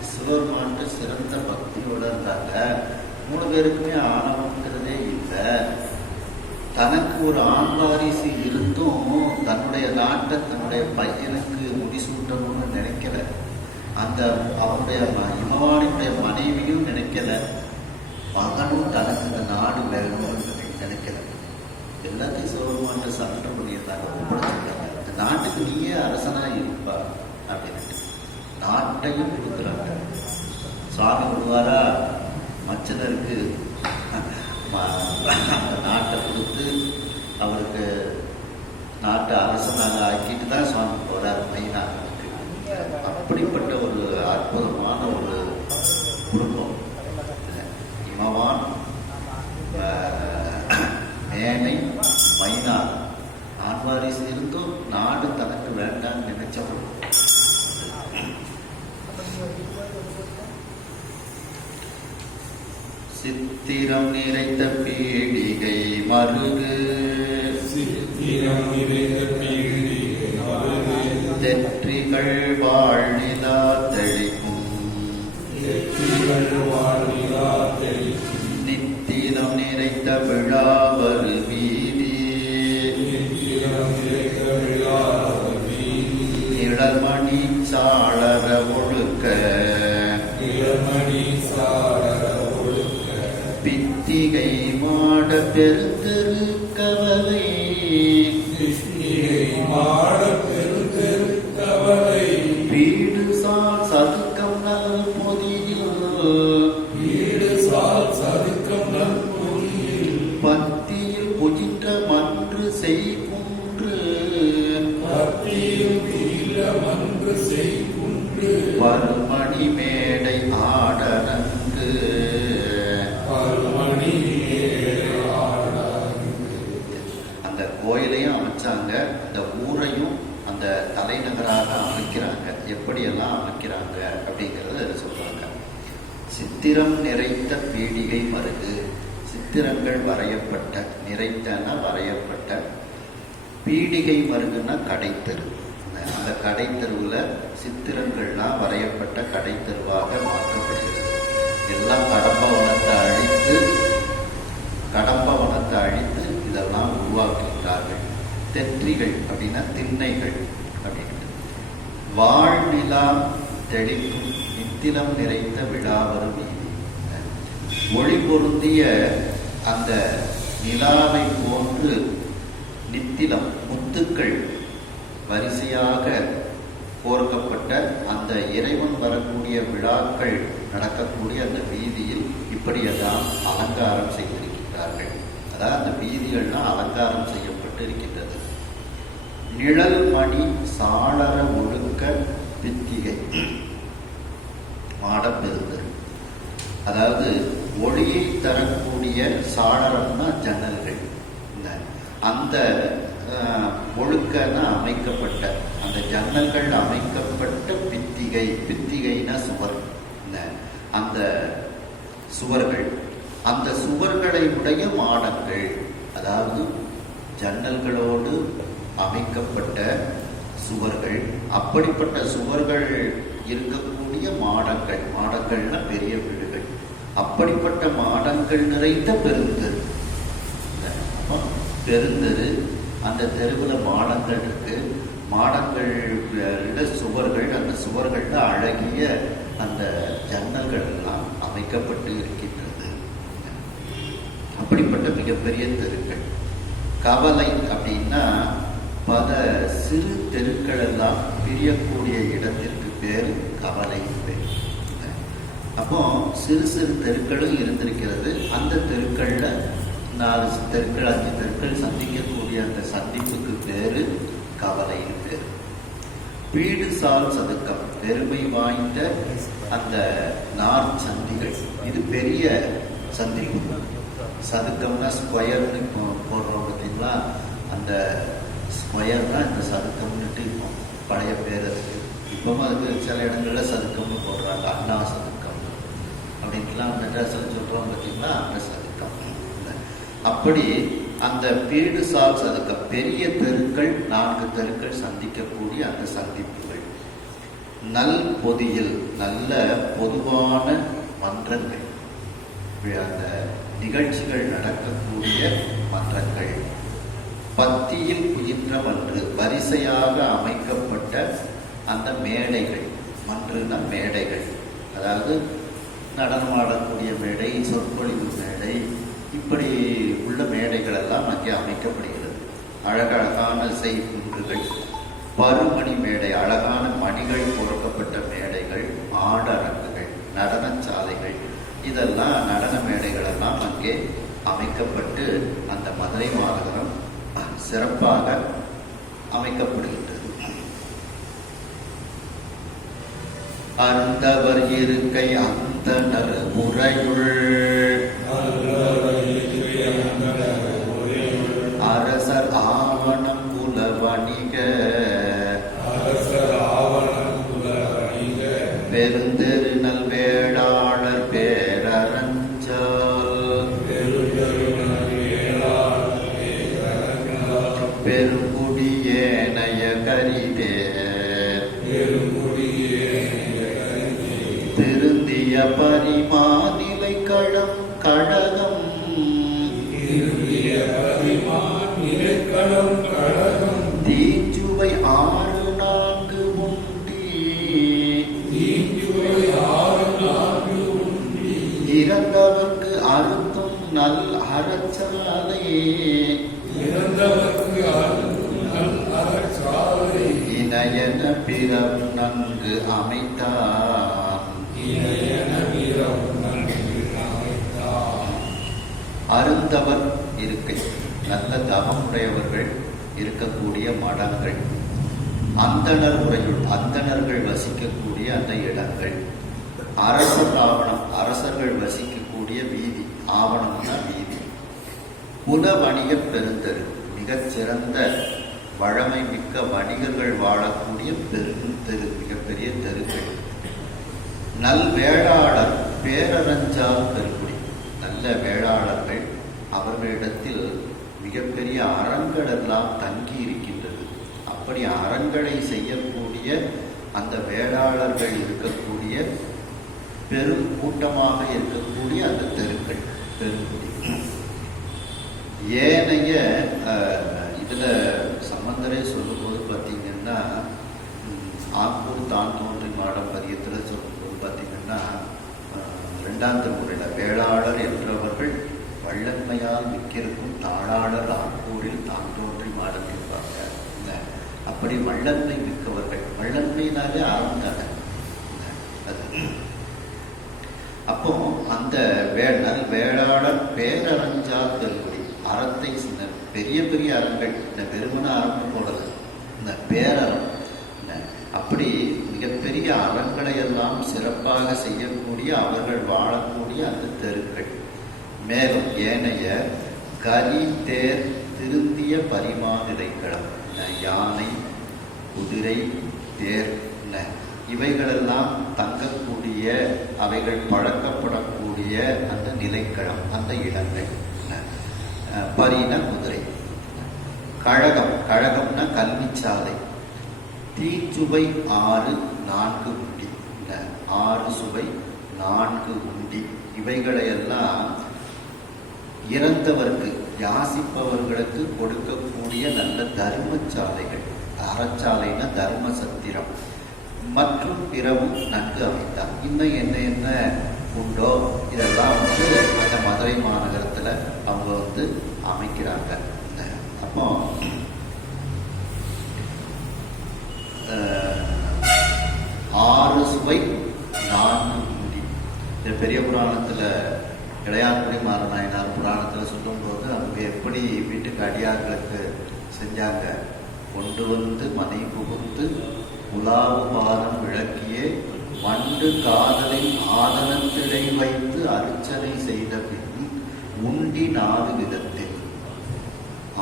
சிவபெருமான்ட்டு சிறந்த பக்தியோட இருந்தாங்க. 3 பேருக்குமே ஆணவம்ங்கிறதே இல்லை. தனக்கு ஒரு ஆண் வாரிசு இருந்தும் தன்னுடைய நாட்டை தன்னுடைய பையனுக்கு முடிசூட்டணும்னு நினைக்கல. அந்த அவனுடைய இமவானுடைய மனைவியும் நினைக்கல, மகனும் தனக்கு இந்த நாடு வேணும்னு நினைக்கல. எல்லாத்தையும் சிவபெருமான்ட்ட சண்டை பண்ணியிருந்தாங்க, ஒப்படைச்சிருக்காங்க. இந்த நாட்டுக்கு நீயே அரசனா இருப்பா அப்படின்ட்டு நாட்டையும் கொடுக்குறாங்க. சுவாமி விடுவாரா? மச்சனருக்கு அந்த நாட்டை கொடுத்து அவருக்கு நாட்டை அரசனாக ஆக்கிட்டு தான் சுவாமி போறார் மைனாகனுக்கு. அப்படிப்பட்ட ஒரு அற்புதமான ஒரு குடும்பம். இமவான், மேனை, மைனார், ஆண்வாரிசு இருந்தும் நாடு தனக்கு வேண்டாம்னு நினைச்சவர்கள். சித்திரம் நிறைந்த பீடிகை மருகு, தெற்றிகள் வாழ்நிலா தெளிக்கும், நித்திலம் நிறைந்த விழாவரு வீதி, இளமணி சாளர ஒழுக்க, பித்திகை மாட பெருந்தெரு கவலை, வீடு சால் சதுக்கம் நல் பொதியில், பத்தியில் புஜின்ற பருமணி மேடை ஆடனங்கு அந்த கோயிலையும் அமைச்சாங்க, அந்த ஊரையும் அந்த தலைநகராக அமைக்கிறாங்க. எப்படியெல்லாம் அமைக்கிறாங்க அப்படிங்கிறத சொல்றாங்க. சித்திரம் நிறைத்த பீடிகை மருகு, சித்திரங்கள் வரையப்பட்ட, நிறைத்தனா வரையப்பட்ட, பீடிகை மருகுன்னா கடைத்தெரு. அந்த கடைத்தெருவில் சித்திரங்கள்லாம் வரையப்பட்ட கடைத்தெருவாக மாற்றப்படுகிறது. எல்லாம் கடம்பவனத்தை அழித்து இதெல்லாம் உருவாக்குகிறார்கள். தெற்றிகள் அப்படின்னா திண்ணைகள் அப்படின்ட்டு. வாழ்நிலா தெளிக்கும் நித்திலம் நிறைந்த விழாவரும் வீதி. மொழி பொருந்திய அந்த நிலாவை போன்று நித்திலம் முத்துக்கள் வரிசையாக கோர்க்கப்பட்ட அந்த இறைவன் வரக்கூடிய விழாக்கள் நடக்கக்கூடிய அந்த வீதியில் இப்படியெல்லாம் அலங்காரம் செய்திருக்கிறார்கள். அதாவது அந்த வீதிகள்லாம் அலங்காரம் செய்யப்பட்டு இருக்கின்றது. நிழல் மணி சாளர ஒழுக்க வித்திகை மாடப்பெருந்தர். அதாவது ஒளியை தரக்கூடிய சாளரம்னா ஜன்னல்கள். அந்த ஒழுக்கன அமைக்கப்பட்ட அந்த ஜன்னல்கள் அமைக்கப்பட்ட பித்திகைனா சுவர். அந்த சுவர்கள், அந்த சுவர்களை உடைய மாடங்கள், அதாவது ஜன்னல்களோடு அமைக்கப்பட்ட சுவர்கள், அப்படிப்பட்ட சுவர்கள் இருக்கக்கூடிய மாடங்கள். மாடங்கள்னா பெரிய வீடுகள். அப்படிப்பட்ட மாடங்கள் நிறைந்த பெருந்தெரு. பெருந்தெரு, அந்த தெருவில் மாடங்கள் இருக்கு. மாடங்கள் சுவர்கள், அந்த சுவர்கள்ல அழகிய அந்த ஜன்னல்கள் எல்லாம் அமைக்கப்பட்டு இருக்கின்றது. அப்படிப்பட்ட மிகப்பெரிய தெருக்கள். கவலை அப்படின்னா பல சிறு தெருக்கள் எல்லாம் பிரியக்கூடிய இடத்திற்கு பேர் கவலை பேர். அப்போ சிறு சிறு தெருக்களும் இருந்திருக்கிறது. அந்த தெருக்கள்ல 4 தெருக்கள் 5 தெருக்கள் சந்திக்கக்கூடிய அந்த சந்திப்புக்கு பேரு கவலைன்னு பேரு. வீடு சால் சதுக்கம், பெருமை வாய்ந்த அந்த நார் சந்திகள். இது பெரிய சந்திப்பு. சதுக்கம்னா ஸ்கொயர்னு போடுறோம் பார்த்தீங்களா, அந்த ஸ்கொயர் தான் இந்த சதுக்கம்னுட்டு இப்போ பழைய பேர் அதுக்கு. இப்பவும் அதுக்கு சில இடங்கள்ல சதுக்கம்னு போடுறாங்க. அண்ணா சதுக்கம் அப்படின்ட்டுலாம் மெட்ராஸில் சொல்கிறோம் பார்த்தீங்களா, அந்த சதுக்கம். அப்படி அந்த வீடு சால் சதுக்கம், பெரிய தெருக்கள் 4 தெருக்கள் சந்திக்கக்கூடிய அந்த சந்திப்புகள். நல் பொதியில், நல்ல பொதுவான மன்றங்கள், அந்த நிகழ்ச்சிகள் நடக்கக்கூடிய மன்றங்கள். பத்தியில் குயின்ற மன்று, வரிசையாக அமைக்கப்பட்ட அந்த மேடைகள். மன்றுனா மேடைகள், அதாவது நடனமாடக்கூடிய மேடை, சொற்பொழிவு மேடை, இப்படி உள்ள மேடைகள் எல்லாம் அங்கே அமைக்கப்படுகிறது. அழகழகான செய்குன்றுகள், பருமணி மேடை, அழகான மணிகள் பொறுக்கப்பட்ட மேடைகள், ஆடரங்குகள், நடனச்சாலைகள், இதெல்லாம் நடன மேடைகள் எல்லாம் அங்கே அமைக்கப்பட்டு அந்த மதுரை மாநகரம் சிறப்பாக அமைக்கப்படுகின்றது. அந்தவர் இருக்கை அந்தனர் உரையுள் அரசர் ஆவணம் குல வணிக பெருந்தெரு நல் வேளாளர் பேரரஞ்சால் பெருங்குடியேனைய கரிதே திருந்திய பரிமாநிலை களம் கழகம் தீஞ்சுவை 6-4 உண்டி இறந்தவர்க்கு அறுத்தும் நல் அறச்சாலை இணையன பிறம் நன்கு அமைத்தான். அருந்தவர் இருக்கை, நல்ல தவமுடையவர்கள் இருக்கக்கூடிய மடங்கள். அந்தணர் முறையுள் அந்தணர்கள் வசிக்கக்கூடிய அந்த இடங்கள். அரசர் ஆவணம், அரசர்கள் வசிக்கக்கூடிய வீதி, ஆவணம்னா வீதி. புல வணிக பெருந்தெரு, மிகச்சிறந்த வழமை மிக்க வணிகர்கள் வாழக்கூடிய பெருந்தெரு, மிகப்பெரிய தெருக்கள். நல் வேளாளர் பேரரஞ்சால் பெருங்குடி, நல்ல வேளாளர்கள், அவர்களிடத்தில் மிகப்பெரிய அறங்கள் எல்லாம் தங்கி இருக்கின்றது. அப்படி அறங்களை செய்யக்கூடிய அந்த வேளாளர்கள் இருக்கக்கூடிய பெரும் கூட்டமாக இருக்கக்கூடிய அந்த தெருக்கள் பெருங்குடி. ஏனைய இதுல சம்பந்தரே சொல்லும்போது பார்த்தீங்கன்னா, ஆக்கூர் தான் தோன்றி மாடம் பதியத்தில் சொல்லும்போது பார்த்தீங்கன்னா, 2ஆம் திருமுறையில் வேளாளர் என்றவர்கள் வள்ளன்மையால் மிக்கிருக்கும் தாளாளர் ஆக்கூரில் தான் தோன்றி மாடம் இருப்பாங்க. அப்படி வள்ளன்மை மிக்கவர்கள், வள்ளன்மையினாலே ஆரம்பித்தாங்க. அப்போ அந்த வேளாளர் பேரரஞ்சால் பெருங்குடி, அறத்தை பெரிய பெரிய அறங்கள், இந்த வெறுமன அறம் போடுறது இந்த பேரறம், அப்படி மிகப்பெரிய அறங்களை எல்லாம் சிறப்பாக செய்யக்கூடிய அவர்கள் வாழக்கூடிய அந்த தெருக்கள். மேலும் ஏனைய கரி தேர் திருந்திய பரிமாநிலைக்களம், யானை குதிரை தேர் இவைகளெல்லாம் தங்கக்கூடிய, அவைகள் பழக்கப்படக்கூடிய அந்த நிலைக்களம், அந்த இடங்கள். பரின குதிரை. கழகம், கழகம்னா கல்விச்சாலை. தீச்சுவை 6 4 உண்டி, 6 சுவை 4 உண்டி, இவைகளையெல்லாம் இறந்தவர்க்கு யாசிப்பவர்களுக்கு கொடுக்கக்கூடிய நல்ல தர்மச்சாலைகள். அறச்சாலைன்னா தர்ம சத்திரம் மற்றும் பிறவும் நன்கு அமைத்தார். இன்னும் என்ன என்ன உண்டோ இதெல்லாம் அந்த மதுரை மாநகரத்தில் அவங்க அமைக்கிறாங்க. அப்போ 6 சுவை 4 உண்டி. இந்த பெரிய புராணத்தில் இளையான்குடி மாறநாயனார் புராணத்தில் சொல்லும்போது அவங்க எப்படி வீட்டுக்கு அடியார்களுக்கு செஞ்சாங்க. கொண்டு வந்து மனை புகுந்து உலாவு பாதம் விளக்கியே வண்டு காதலின் ஆதனத்திடை வைத்து அர்ச்சனை செய்த பின் உண்டி 4 விதத்தில்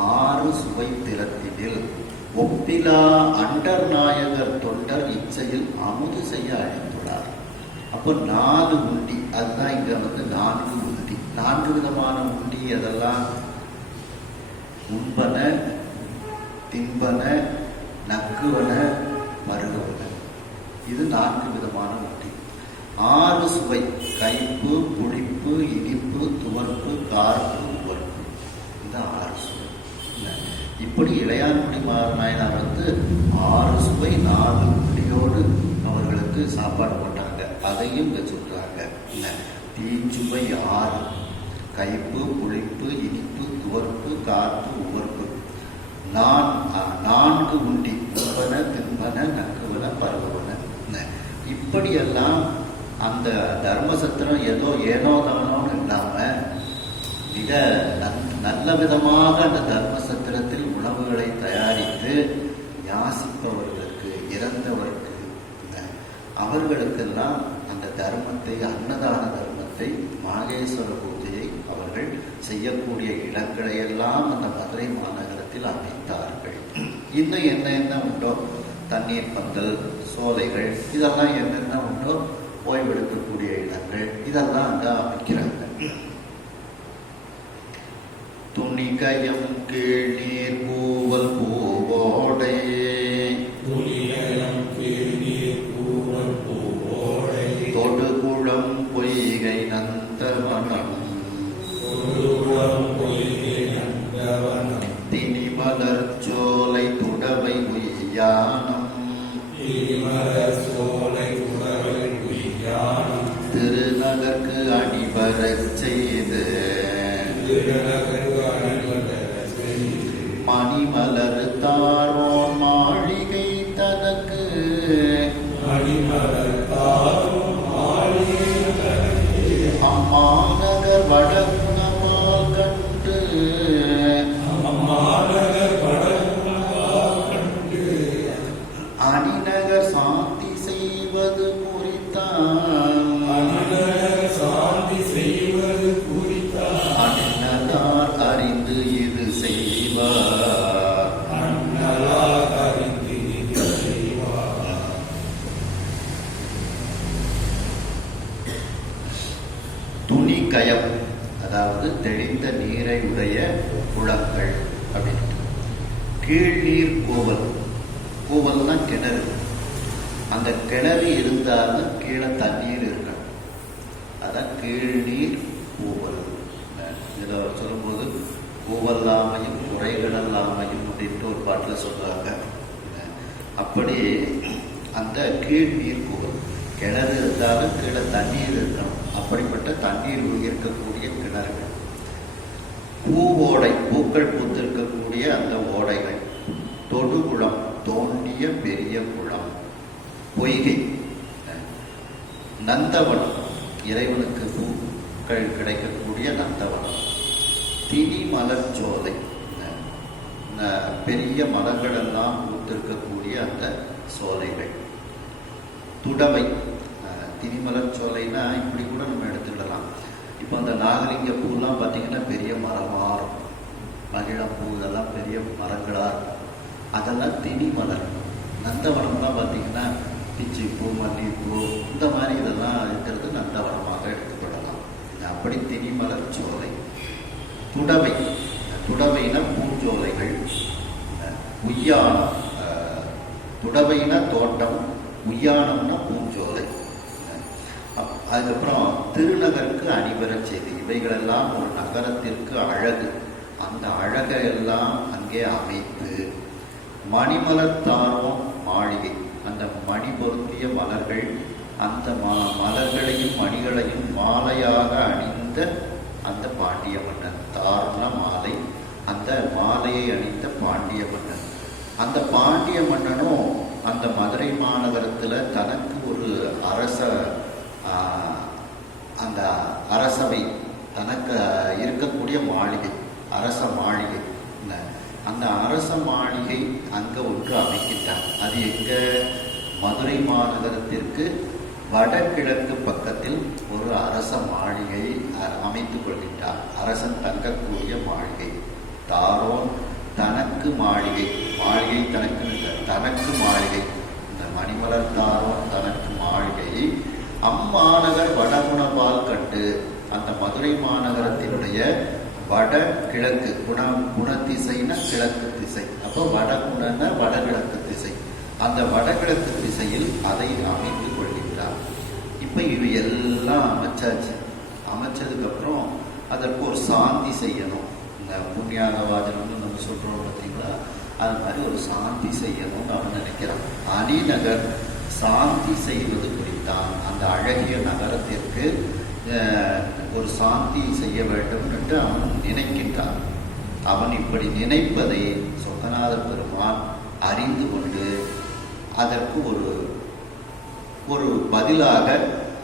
6 சுவை திறத்தினில் ஒப்பிலா அண்டர் நாயகர் தொண்டர் இச்சையில் அமுது செய்ய அழைத்துள்ளார். அப்போ 4 உண்டி, அதுதான் இங்க 4 உண்டி. 4 விதமான உண்டி. அதெல்லாம் உண்பன, தின்பன, நக்குவன, மருகவன. இது 4 விதமான உண்டி. 6 சுவை, கைப்பு, புளிப்பு, இனிப்பு, துவர்ப்பு, கார்ப்பு, உவர்ப்பு. இந்த 6 சுவை. இப்படி இளையான்குடி மாறநாயனார் 6 சுவை 4 உண்டியோடு அவர்களுக்கு சாப்பாடு போட்டாங்க. அதையும் இங்க சொல்றாங்க. தீச்சுவை 6, கைப்பு, புளிப்பு, இனிப்பு, துவர்ப்பு, கார்ப்பு, உவர்ப்பு. 4 உண்டி, உண்பன, தின்பன, நக்குவன, பரவன. இப்படியெல்லாம் அந்த தர்மசத்திரம் ஏனோ தானோன்னு இல்லாம மிக நல்ல விதமாக அந்த தர்மசத்திரத்தில் உணவுகளை தயாரித்து யாசிப்பவர்களுக்கு, இறந்தவர்களுக்கு, அவர்களுக்கெல்லாம் அந்த தர்மத்தை, அன்னதான தர்மத்தை, மாகேஸ்வர பூஜையை அவர்கள் செய்யக்கூடிய இடங்களையெல்லாம் அந்த மதுரை மாநகரத்தில் அமைத்தார்கள். இன்னும் என்ன உண்டோ, தண்ணீர் பந்தல், சோலைகள், இதெல்லாம் என்னென்ன உண்டோ, ஓய்வெடுக்கக்கூடிய இடங்கள், இதெல்லாம் அங்க அமைக்கிறாங்க. துணிகயம் கீழ் நீர் பூவல் பூவோடை, தொடுகுளம் பொய்கை நந்தவனம், திணிமலர் சோலை துடவை உய்யானம், திருநகர்க்கு அணிவரச் செய்து மணிமலர் தாரோன் மாளிகை தனக்கு, அம்மாநகர் வடகுணமால் கண்டு, தெளிகயம், அதாவது தெளிந்த நீரை உடைய குளங்கள் அப்படின்னு. கீழ்நீர் கோவல், கோவல்னா கிணறு. அந்த கிணறு இருந்தாலும் கீழே தண்ணீர் இருக்கணும். அதான் கீழ்நீர் கோவல். இதில் சொல்லும்போது கோவல்லாமையும் குறைகளல்லாமையும் அப்படின்ட்டு ஒரு பாட்டில் சொல்றாங்க. அப்படி அந்த கீழ்நீர் கோவல், கிணறு இருந்தாலும் கீழே தண்ணீர் இருக்கணும். அப்படிப்பட்ட தண்ணீர் இருக்கக்கூடிய கிணறுகள். பூவோடை, பூக்கள் பூத்திருக்கக்கூடிய அந்த ஓடைகள். தொடுகுளம், தோண்டிய பெரிய குளம். பொய்கை. நந்தவனம், இறைவனுக்கு பூக்கள் கிடைக்கக்கூடிய நந்தவனம். திணி மலர் சோலை, பெரிய மலர்கள் எல்லாம் பூத்திருக்கக்கூடிய அந்த சோலைகள். துடவை, திணிமலர் சோலைனா இப்படி கூட நம்ம எடுத்துக்கிடலாம். இப்போ அந்த நாகலிங்க பூலாம் பார்த்தீங்கன்னா பெரிய மரமாக இருக்கும். மகிழப்பூ இதெல்லாம் பெரிய மரங்களாக இருக்கும். அதெல்லாம் திணி மலர். நந்தவனம்லாம் பார்த்தீங்கன்னா பிச்சிப்பூ, மல்லிகைப்பூ இந்த மாதிரி இதெல்லாம் இருக்கிறது நந்தவனமாக எடுத்துக்கொள்ளலாம். அப்படி திணிமலர் சோலை. துடவை, துடவைனா பூஞ்சோலைகள். உய்யானம், துடவைனா தோட்டம், உய்யானம்னா பூஞ்சோலை. அதுக்கப்புறம் திருநகருக்கு அணிவர செய்தி. இவைகளெல்லாம் ஒரு நகரத்திற்கு அழகு. அந்த அழகையெல்லாம் அங்கே அமைத்து மணிமலர்த்தாரம் மாளிகை, அந்த மணி பொருந்திய மலர்கள், அந்த மலர்களையும் மணிகளையும் மாலையாக அணிந்த அந்த பாண்டிய மன்னன். தார்ன மாலை, அந்த மாலையை அணிந்த பாண்டிய மன்னன். அந்த பாண்டிய மன்னனும் அந்த மதுரை மாநகரத்தில் தனக்கு ஒரு அந்த அரசவை, தனக்கு இருக்கக்கூடிய மாளிகை, அரச மாளிகை. அந்த அரச மாளிகை அங்கே ஒன்று அமைக்கின்றார். அது எங்க? மதுரை மாநகரத்திற்கு வடகிழக்கு பக்கத்தில் ஒரு அரச மாளிகை அமைத்துக் கொள்கின்றார். அரசன் தங்கக்கூடிய மாளிகை. தாரோன் தனக்கு மாளிகை, மாளிகை தனக்கு இல்லை, தனக்கு மாளிகை. இந்த மணிமலர் தாரோன் தனக்கு மாளிகை. அம்மாநகர் வடகுணபால் கட்டு, அந்த மதுரை மாநகரத்தினுடைய வடகிழக்கு, குணத்திசைன்னா கிழக்கு திசை. அப்போ வடகுணன வடகிழக்கு திசை. அந்த வடகிழக்கு திசையில் அதை அமைத்துக் கொள்கின்றார். இப்போ இவை எல்லாம் அமைச்சாச்சு. அமைச்சதுக்கு அப்புறம் அதற்கு ஒரு சாந்தி செய்யணும். இந்த புண்ணியாக வாஜனம்னு நம்ம சொல்றோம் பார்த்தீங்களா, அது மாதிரி ஒரு சாந்தி செய்யணும்னு அவன் நினைக்கிறான். அணிநகர் சாந்தி செய்வது குறித்தான். அந்த அழகிய நகரத்திற்கு ஒரு சாந்தி செய்ய வேண்டும் என்று அவன் நினைக்கின்றான். அவன் இப்படி நினைப்பதை சொக்கநாத பெருமான் அறிந்து கொண்டு அதற்கு ஒரு பதிலாக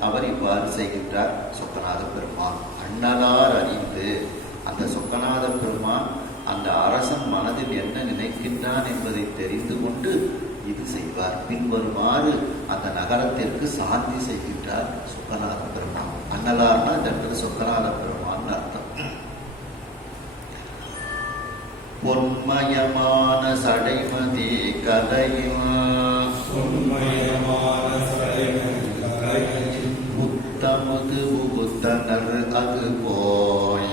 அவர் இவ்வாறு செய்கின்றார். சொக்கநாத பெருமான் அண்ணலார் அறிந்து, அந்த சொக்கநாத பெருமான் அந்த அரசன் மனதில் என்ன நினைக்கின்றான் என்பதை தெரிந்து கொண்டு இது செய்வார். பின்வருமாறு அந்த நகரத்திற்கு சாந்தி செய்கின்றார் சொக்கநாத பெருமான். அண்ணலார்னா இந்த இடத்துல சொக்கநாத பெருமான் அர்த்தம். பொன்மயமான சடைமதி கலையும் புத்தமுது புத்தனர் அது போய்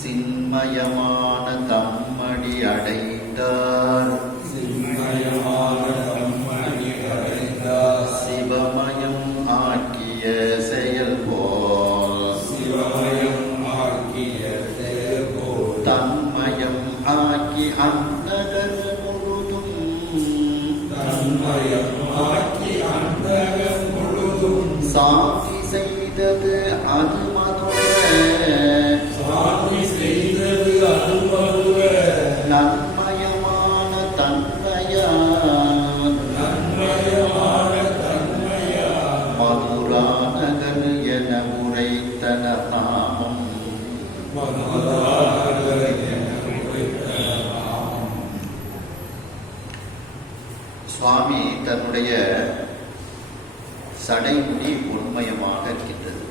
சின்மயமான தம்மடி அடைந்தார். சிவமயம் ஆக்கிய செயல் போல் தன்மயம் ஆக்கி அந்நகர் முழுதும் சாந்தி செய்தது அது நன்மயமான தன்மையான் மதுராநகர் என உரைத்தனர் நாமம். சுவாமி தன்னுடைய சடைமுடி பொன்மயமாக இருக்கின்றது.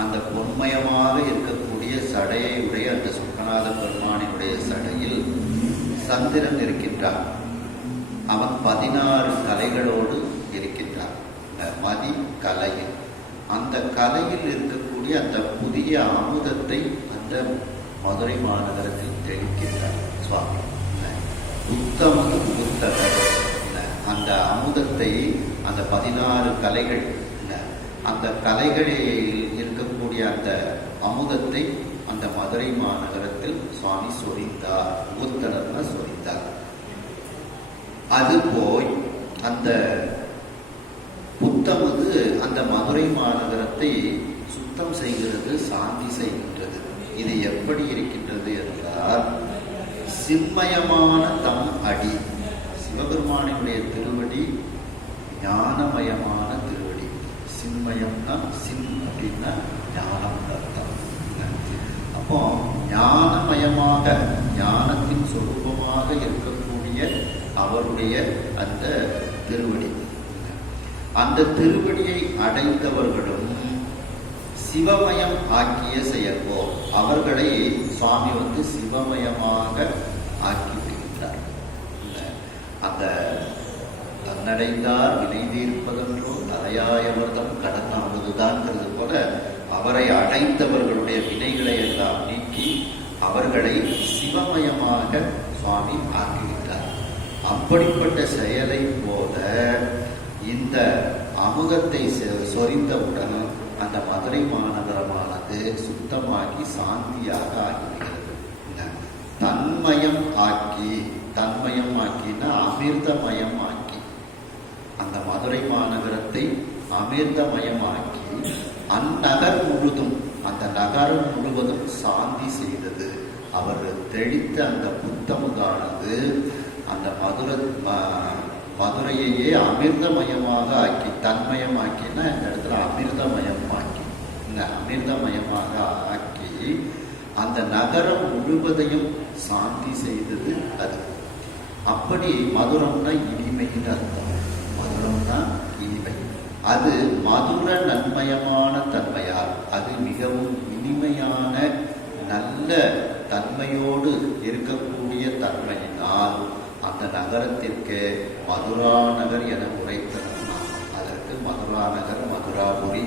அந்த பொன்மயமாக இருக்கக்கூடிய சடையை உடைய அந்த சொக்கநாத பெருமானினுடைய சடையில் சந்திரன் இருக்கின்றான். அவன் 16 கலைகளோடு இருக்கின்றான். மதி கலையில் அந்த கலையில் இருக்கக்கூடிய அந்த புதிய அமுதத்தை அந்த மதுரை மாநகரத்தில் தெளிக்கின்றார் சுவாமி. உத்தமது உத்தகர் அந்த அமுதத்தை, அந்த 16 கலைகள், அந்த கலைகளில் இருக்கக்கூடிய அந்த அமுதத்தை அந்த மதுரை மாநகரத்தில் சுவாமி சொரிந்தார். உத்தரர்னா சொரிந்தார். அது போய் அந்த புத்தமது அந்த மதுரை மாநகரத்தை சுத்தம் செய்கிறது, சாந்தி செய்கின்றது. இது எப்படி இருக்கின்றது என்றால், சிம்மயமான தம் அடி, சிவபெருமானுடைய திருவடி ஞானமயமான திருவடி. சிம்மயம்னா சிம் அப்படின்னா ஞானம் அர்த்தம். அப்போ ஞானமயமாக, ஞானத்தின் சொரூபமாக இருக்கக்கூடிய அவருடைய அந்த திருவடி, அந்த திருவடியை அடைந்தவர்களும் சிவமயம் ஆக்கிய செயல்போ, அவர்களை சுவாமி சிவமயமாக ஆக்கி விடுகின்றார். அந்த தன்னடைந்தார் வினை தீர்ப்பதென்றோ தலையாயவர்தம் கடன் அமுதுதான்ங்கிறது போல அவரை அடைந்தவர்களுடைய வினைகளை எல்லாம் நீக்கி அவர்களை சிவமயமாக சுவாமி ஆக்கிவிட்டார். அப்படிப்பட்ட செயலை போல இந்த அமுதத்தை சொரிந்தவுடன் அந்த மதுரை மாநகரமானது சுத்தமாகி சாந்தியாக ஆகிவிடுகிறது. தன்மயம் ஆக்கி, தன்மயம் ஆக்கினா அமிர்தமயம் ஆக்கி, அந்த மதுரை மாநகரத்தை அமிர்தமயமாக்கி அந்நகர் முழுதும், அந்த நகரம் முழுவதும் சாந்தி செய்தது. அவர் தெளித்த அந்த புத்தமுதானது அந்த மதுரையையே அமிர்தமயமாக ஆக்கி, தன்மயமாக்கினா இந்த இடத்துல அமிர்தமயமாக்கி, இந்த அமிர்தமயமாக ஆக்கி அந்த நகரம் முழுவதையும் சாந்தி செய்தது அது. அப்படி மதுரம்னா இனிமைன்னு அர்த்தம். மதுரம்னா இனிமை. அது மதுர நன்மயமான தன்மையால், அது மிகவும் இனிமையான நல்ல தன்மையோடு இருக்கக்கூடிய தன்மையினால் அந்த நகரத்திற்கு மதுரா நகர் என உரைத்தனர். அதற்கு மதுரா நகர், மதுராபுரி,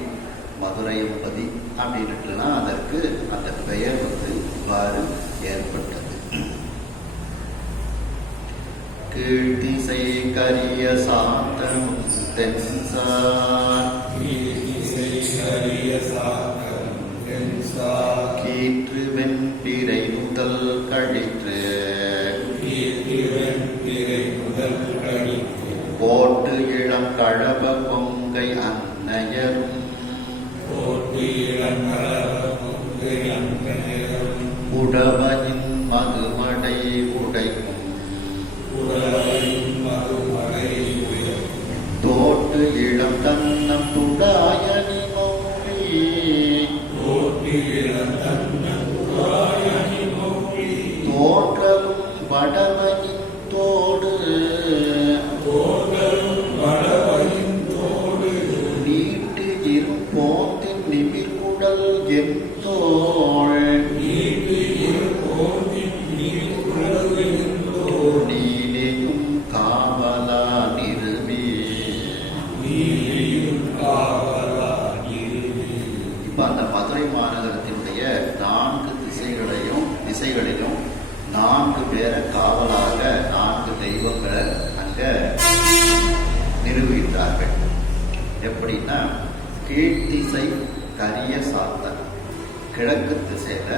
மதுரையம்பதி அப்படின்ட்டுலாம் அதற்கு அந்த பெயர் இவ்வாறு ஏற்பட்டது. கீழ்த்திசை கரிய சாத்தம் தென்சார், கீற்று வெண்பிறை முதல் கழிற்று, கோட்டு இளம் கழப கொங்கை அன்னையரும், உடவனின் மதுமடை உடைக்கும், தோட்டு இளம் தன்னம் துடாயனி மௌலி, தோற்றலும் வடவனின் தோடு, நீட்டு இருப்போத்தின் நிமிர்குடல் என் தோள், நீனையும் காவலா நிறுவி. இப்ப அந்த மதுரை மாநகரத்தினுடைய 4 திசைகளிலும் 4 பேரை காவலாக 4 தெய்வங்களை அங்க நிறுவித்தார்கள். எப்படின்னா, கீழ்த்திசை கரிய சாத்தன், கிழக்கு திசையில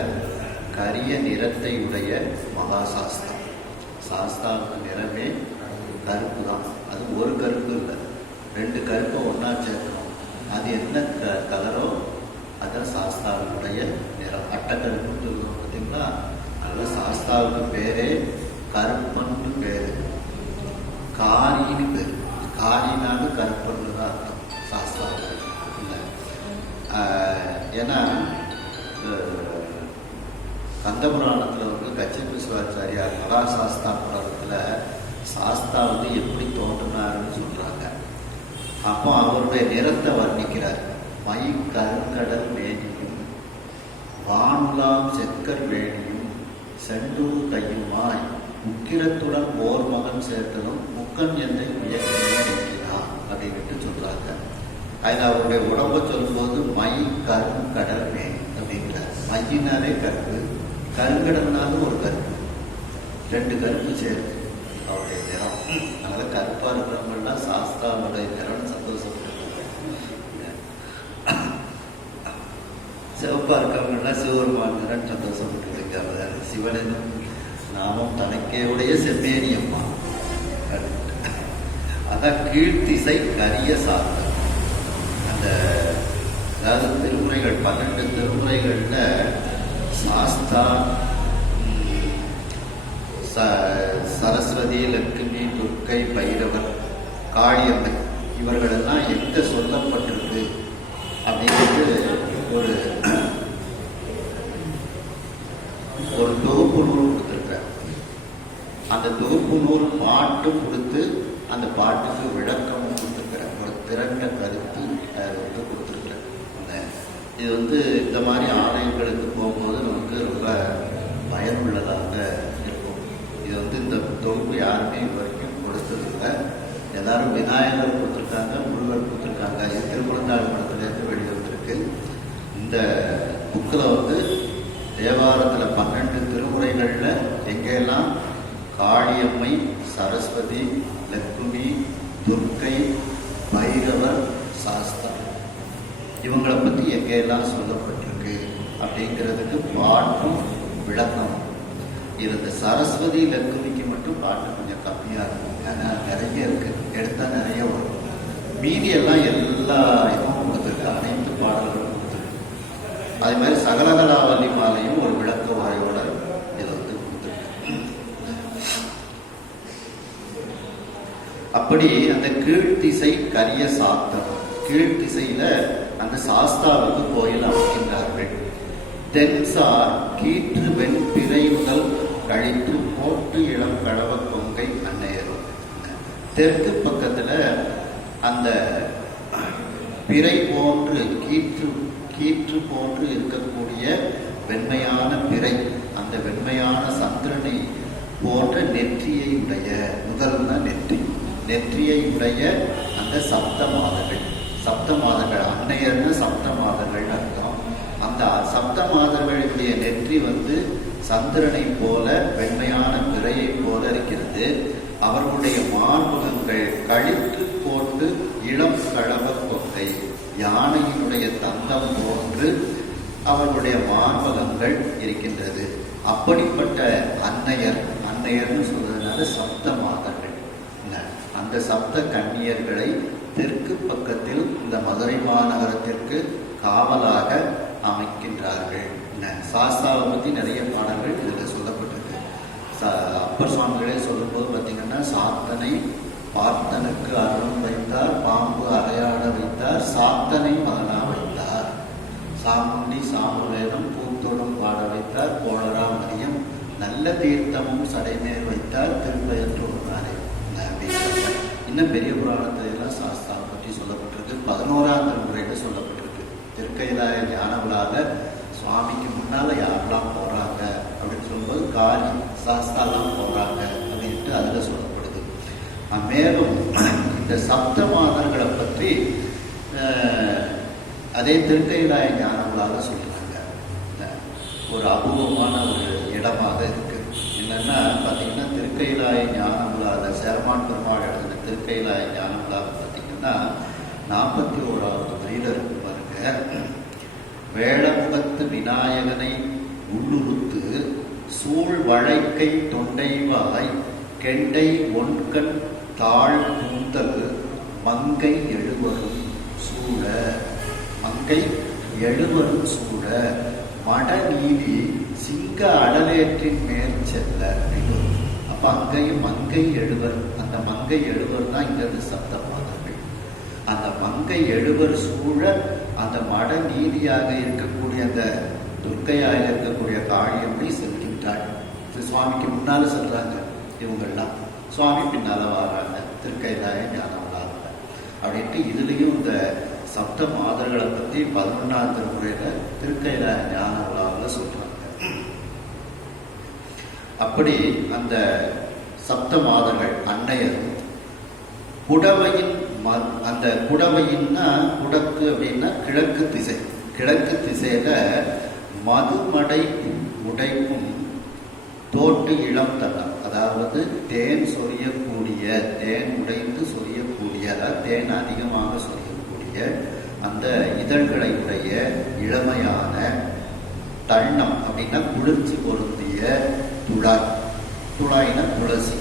கரிய நிறத்தை உடைய மகாசாஸ்தா. சாஸ்தாவுக்கு நிறமே கருப்பு தான். அது ஒரு கருப்பு இல்லை, 2 கருப்பை ஒன்னா சேர்க்கணும். அது என்ன கலரோ அதான் சாஸ்தாவுடைய நிறம். அட்டக்கருப்புன்னு சொல்லுவோம் பார்த்தீங்களா, அதனால சாஸ்தாவுக்கு பேரே கருப்பன்னு பேரு. காரின்னு பேரு. காரினாலும் கருப்பன்னு தான் அர்த்தம் சாஸ்தாவுக்கு. இல்லை ஏன்னா கந்தபுராணத்தில் கச்சிப சிவாச்சாரியார் மகாசாஸ்தா புராணத்தில் சாஸ்தா எப்படி தோன்றினாருன்னு சொல்றாங்க. அப்போ அவருடைய நிறத்தை வர்ணிக்கிறார். மை கருங்கடல் வேணியும் வானுலாம் செக்கர் வேணியும் செண்டூர் கையுமாய் உக்கிரத்துடன் ஓர் மகன் சேர்த்ததும் முக்கன் என்னை உயர்த்தினான் அப்படின்ட்டு சொல்றாங்க. அதில் அவருடைய உடம்பை சொல்லும்போது மை கருங்கடல்மே அப்படிங்கிறார். மையினாலே கருப்பு, கருங்கடல்னாலும் ஒரு கருப்பு, ரெண்டு கருப்பு சேர்த்து அவருடைய நிறம். அதனால கருப்பா இருக்கிறவங்கலாம் சாஸ்தாவுடைய நிறம் சந்தோஷப்பட்டு, சிவப்பா இருக்கிறவங்கலாம் சிவபெருமான் நிறம் சந்தோஷப்பட்டு இருக்காங்க. சிவனும் நாமும் தனக்கே உடைய செம்மேனியம்மா. அதான் கீழ்த்திசை கரிய சாத்தம். அந்த அதாவது திருமுறைகள் 12 திருமுறைகள்ல சாஸ்தா, சரஸ்வதி, லட்சுமி, துர்க்கை, பைரவர், காளியம்மை இவர்களெல்லாம் எங்க சொல்லப்பட்டிருக்கு அப்படின்றது ஒரு தொகுப்பு நூல் கொடுத்துருக்க. அந்த தொகுப்பு நூல் பாட்டும் கொடுத்து அந்த பாட்டுக்கு விளக்கமும் கொடுத்துருக்கிறேன். ஒரு திரண்ட கருத்து வந்து கொடுத்துருக்கிறேன். இது இந்த மாதிரி ஆலயங்களுக்கு போகும்போது நமக்கு ரொம்ப பயனுள்ளதாக இருக்கும். இது இந்த தொகுப்பு யாருமே இது வரைக்கும் கொடுத்ததில்லை. எல்லாரும் விநாயகர் கொடுத்துருக்காங்க, முருகர் கொடுத்துருக்காங்க. இது திருக்குழந்தாள் படத்துலேருந்து வெளியே வந்திருக்கு. இந்த புக்கில் தேவாரத்தில் 12 திருமுறைகளில் எங்கெல்லாம் காளியம்மை, சரஸ்வதி, லட்சுமி, துர்க்கை, பைரவர், சாஸ்தா இவங்களை பற்றி எங்கெல்லாம் சொல்லப்பட்டிருக்கு அப்படிங்கிறதுக்கு பாட்டும் விளக்கம். இந்த சரஸ்வதி, லட்சுமிக்கு மட்டும் பாட்டு கொஞ்சம் கம்மியாக இருக்கும். ஏன்னா நிறைய இருக்கு, எடுத்தால் நிறைய வரும். மீதியெல்லாம் எல்லா இதுவும் கொடுத்துருக்கு, அனைத்து பாடல்களும் கொடுத்துருக்கு. அதே மாதிரி சகலகலாவலி மாலையும் ஒரு விளக்க வாயோட இதை கொடுத்துருக்கு. அப்படி அந்த கீழ்த்திசை கரிய சாத்தம், கீழ்த்திசையில அந்த சாஸ்தாவுக்கு கோயில் அமைக்கின்றார்கள். தென்சார் கீற்று வெண்பிறை முதல் கழித்து போட்டு இளம் கடவ கொங்கை அன்னையரும். தெற்கு பக்கத்துல அந்த பிறை போன்று கீற்று போன்று இருக்கக்கூடிய வெண்மையான பிறை, அந்த வெண்மையான சந்திரனை போன்ற நெற்றியை உடைய, முதல்னா நெற்றியை உடைய அந்த சப்த மாதர்கள் அன்னையர்னு சப்த மாதர்கள் அர்த்தம். அந்த சப்த மாதர்களுடைய நெற்றி சந்திரனை போல வெண்மையான பிறையை போல இருக்கிறது. அவர்களுடைய மார்பகங்கள் கழித்து போட்டு இளம் கடவ கொங்கை, யானையினுடைய தந்தம் போன்று அவர்களுடைய மார்பகங்கள் இருக்கின்றது. அப்படிப்பட்ட அன்னையர்னு சொல்றதுனால சப்த மாதர்கள். அந்த சப்த கன்னியர்களை தெற்கு பக்கத்தில் இந்த மதுரை மாநகரத்திற்கு காவலாக அமைக்கின்றார்கள். சாஸ்தாவை பற்றி நிறைய பாடல்கள் இதில் சொல்லப்பட்டிருக்கு. அப்பர் சுவாமிகளே சொல்லும்போது பார்த்தீங்கன்னா, சாத்தனை பார்த்தனுக்கு அருள் வைத்தார், பாம்பு அறையாட வைத்தார், சாத்தனை மகனா வைத்தார், சாமுண்டி சாமுவேதம் பூத்தோடும் பாட வைத்தார், கோளரா மதியம் நல்ல தீர்த்தமும் சடைமேல் வைத்தார், திருப்பயற்றோடு நானே அப்படிங்கிறாங்க. இன்னும் பெரிய புராணத்துல எல்லாம் சாஸ்தாவை பற்றி சொல்லப்பட்டிருக்கு. 11ஆம் திருமுறையில் சொல்லப்பட்டிருக்கு. திருக்கைலாய ஞான விழால சுவாமிக்கு முன்னால யாரெல்லாம் போறாங்க அப்படின்னு சொல்லும்போது காளி சாஸ்தாலாம் போறாங்க அப்படின்ட்டு அதுல சொல்லப்படுது. மேலும் இந்த சப்த மாதர்களை பற்றி அதே திருக்கைலாய ஞான விழால சொல்றாங்க. ஒரு அபூர்வமான ஒரு இடமாக இருக்கு. என்னன்னா பார்த்தீங்கன்னா, திருக்கைலாய ஞான விழால சேரமான் பெருமாள் எழுதின திருக்கைலாய ஞான விழாவை பார்த்தீங்கன்னா 41வது வரியில இருக்கு பாருங்க. வேளமுகத்து விநாயகனை உள்ளுறுத்து சூழ் வளைக்கை தொண்டைவாய் கெண்டை ஒன்கண் தாழ் கூந்தல் மங்கை எழுவரும் சூழ, மங்கை எழுவரும் சூழ மட நீதி சிங்க அடலேற்றின் மேல் செல்ல அப்படின்னு. அப்ப அங்கேயும் மங்கை எழுவர், அந்த மங்கை எழுவர் தான் இங்கிறது சப்த மாதர்கள். அந்த மங்கை எழுவர் சூழ அந்த மட நீதியாக இருக்கக்கூடிய அந்த துர்க்கையாக இருக்கக்கூடிய காளியம்மை செல்கின்றாள். சுவாமிக்கு முன்னால சொல்றாங்க இவங்கெல்லாம், சுவாமி பின்னால வர்றாங்க திருக்கைலாய ஞான விழாவில் அப்படின்ட்டு. இதுலயும் இந்த சப்த மாதர்களை பத்தி 11ஆம் திருமுறையில திருக்கைலாய ஞான விழாவில் சொல்றாங்க. அப்படி அந்த சப்த மாதர்கள் அன்னையர் புடவையின் அந்த குடவையின்னா குடக்கு அப்படின்னா கிழக்கு திசை. கிழக்கு திசையில மதுமடை உடைக்கும் தோட்டு இளம் தன்னம், அதாவது தேன் சொரியக்கூடிய, தேன் உடைந்து சொரியக்கூடிய, அதாவது தேன் அதிகமாக சொரியக்கூடிய அந்த இதழ்களை உடைய இளமையான தன்னம் அப்படின்னா குளிர்ச்சி பொருந்திய துழாய். துழாய்னா துளசி.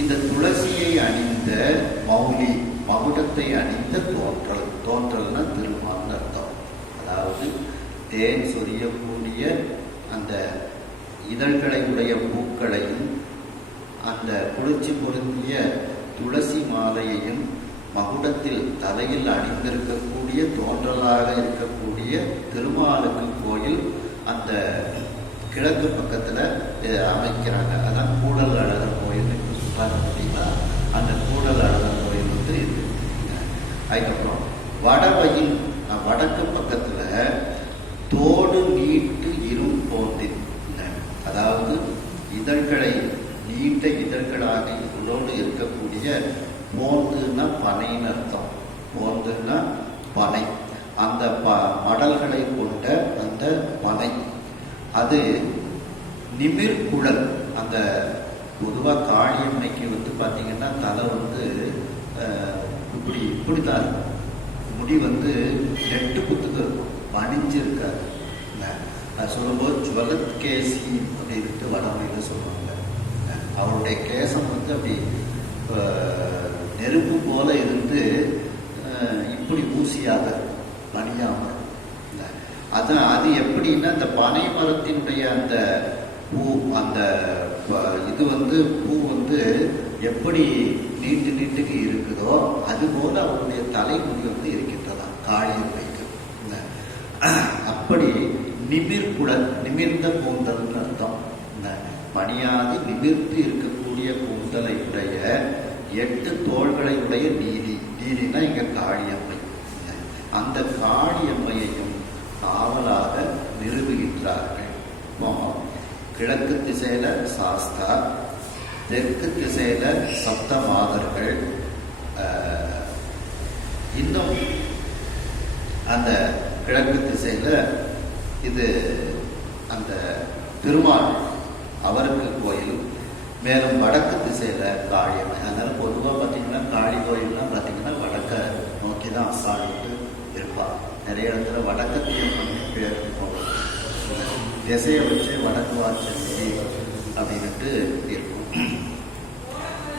இந்த துளசியை அணிந்த மௌலி, மகுடத்தை அணிந்த தோன்றல். தோன்றல்னா திருமால் அர்த்தம். அதாவது தேன் சொரியக்கூடிய அந்த இதழ்களை உடைய பூக்களையும் அந்த குளிர்ச்சி பொருந்திய துளசி மாலையையும் மகுடத்தில் தலையில் அணிந்திருக்கக்கூடிய தோன்றலாக இருக்கக்கூடிய திருமாலுக்கு கோயில் அந்த கிழக்கு பக்கத்துல அமைக்கிறாங்க. அதான் கூடல் அழகர் கோயில் பார்த்தீங்களா? அந்த கூடல் அழகர் கோயில் வந்து இது. அதுக்கப்புறம் வடவையில் வடக்கு பக்கத்துல தோடு நீட்டு இரும்போந்தின், அதாவது இதழ்களை நீண்ட இதழ்களாக இதோடு இருக்கக்கூடிய, போந்துன்னா பனைன்னு அர்த்தம். போந்துன்னா பனை. அந்த மடல்களை கொண்ட அந்த பனை அது நிமிர்குழல். அந்த பொதுவாக காளியம்மைக்கு வந்து பார்த்தீங்கன்னா தலை வந்து இப்படித்தான் இருக்கும். முடி வந்து நெட்டு குத்துக்கு இருக்கும், பணிஞ்சிருக்காது. அது சொல்லும்போது ஜுவலத்கேசி அப்படின்ட்டு வடமொழியில் சொல்லுவாங்க. அவருடைய கேசம் வந்து அப்படி நெருப்பு போல இருந்து இப்படி ஊசியாக பணியாமல். அதான் அது எப்படின்னா அந்த பனை மரத்தினுடைய அந்த பூ, அந்த இது வந்து பூ வந்து எப்படி நீட்டு நீட்டுக்கு இருக்குதோ அதுபோல அவருடைய தலைமுடி வந்து இருக்கின்றதா காளியம்மைக்கு. அப்படி நிமிர்குடல், நிமிர்ந்த கூந்தல்னு அர்த்தம். மணியாது நிமிர்ந்து இருக்கக்கூடிய கூந்தலை உடைய 8 தோள்களை உடைய நீலி. நீலினா இங்க காளியம்மை. அந்த காளியம்மையையும் காவலாக நிறுவுகின்றார்கள். கிழக்கு திசையில சாஸ்தா, தெற்கு திசையில சப்த மாதர்கள். இன்னும் அந்த கிழக்கு திசையில இது அந்த திருமால் அவருக்கு கோயில். மேலும் வடக்கு திசையில காளியம்மை. அதனால பொதுவாக பார்த்தீங்கன்னா காளி கோயில்லாம் பார்த்தீங்கன்னா வடக்க நோக்கி தான் அசாடிட்டு இருப்பாள். நிறைய இடத்துல வடக்கத்தையும் கிழக்கு போகும். திசையை வச்சு வடக்கு வாட்சி அப்படின்ட்டு இருக்கும்.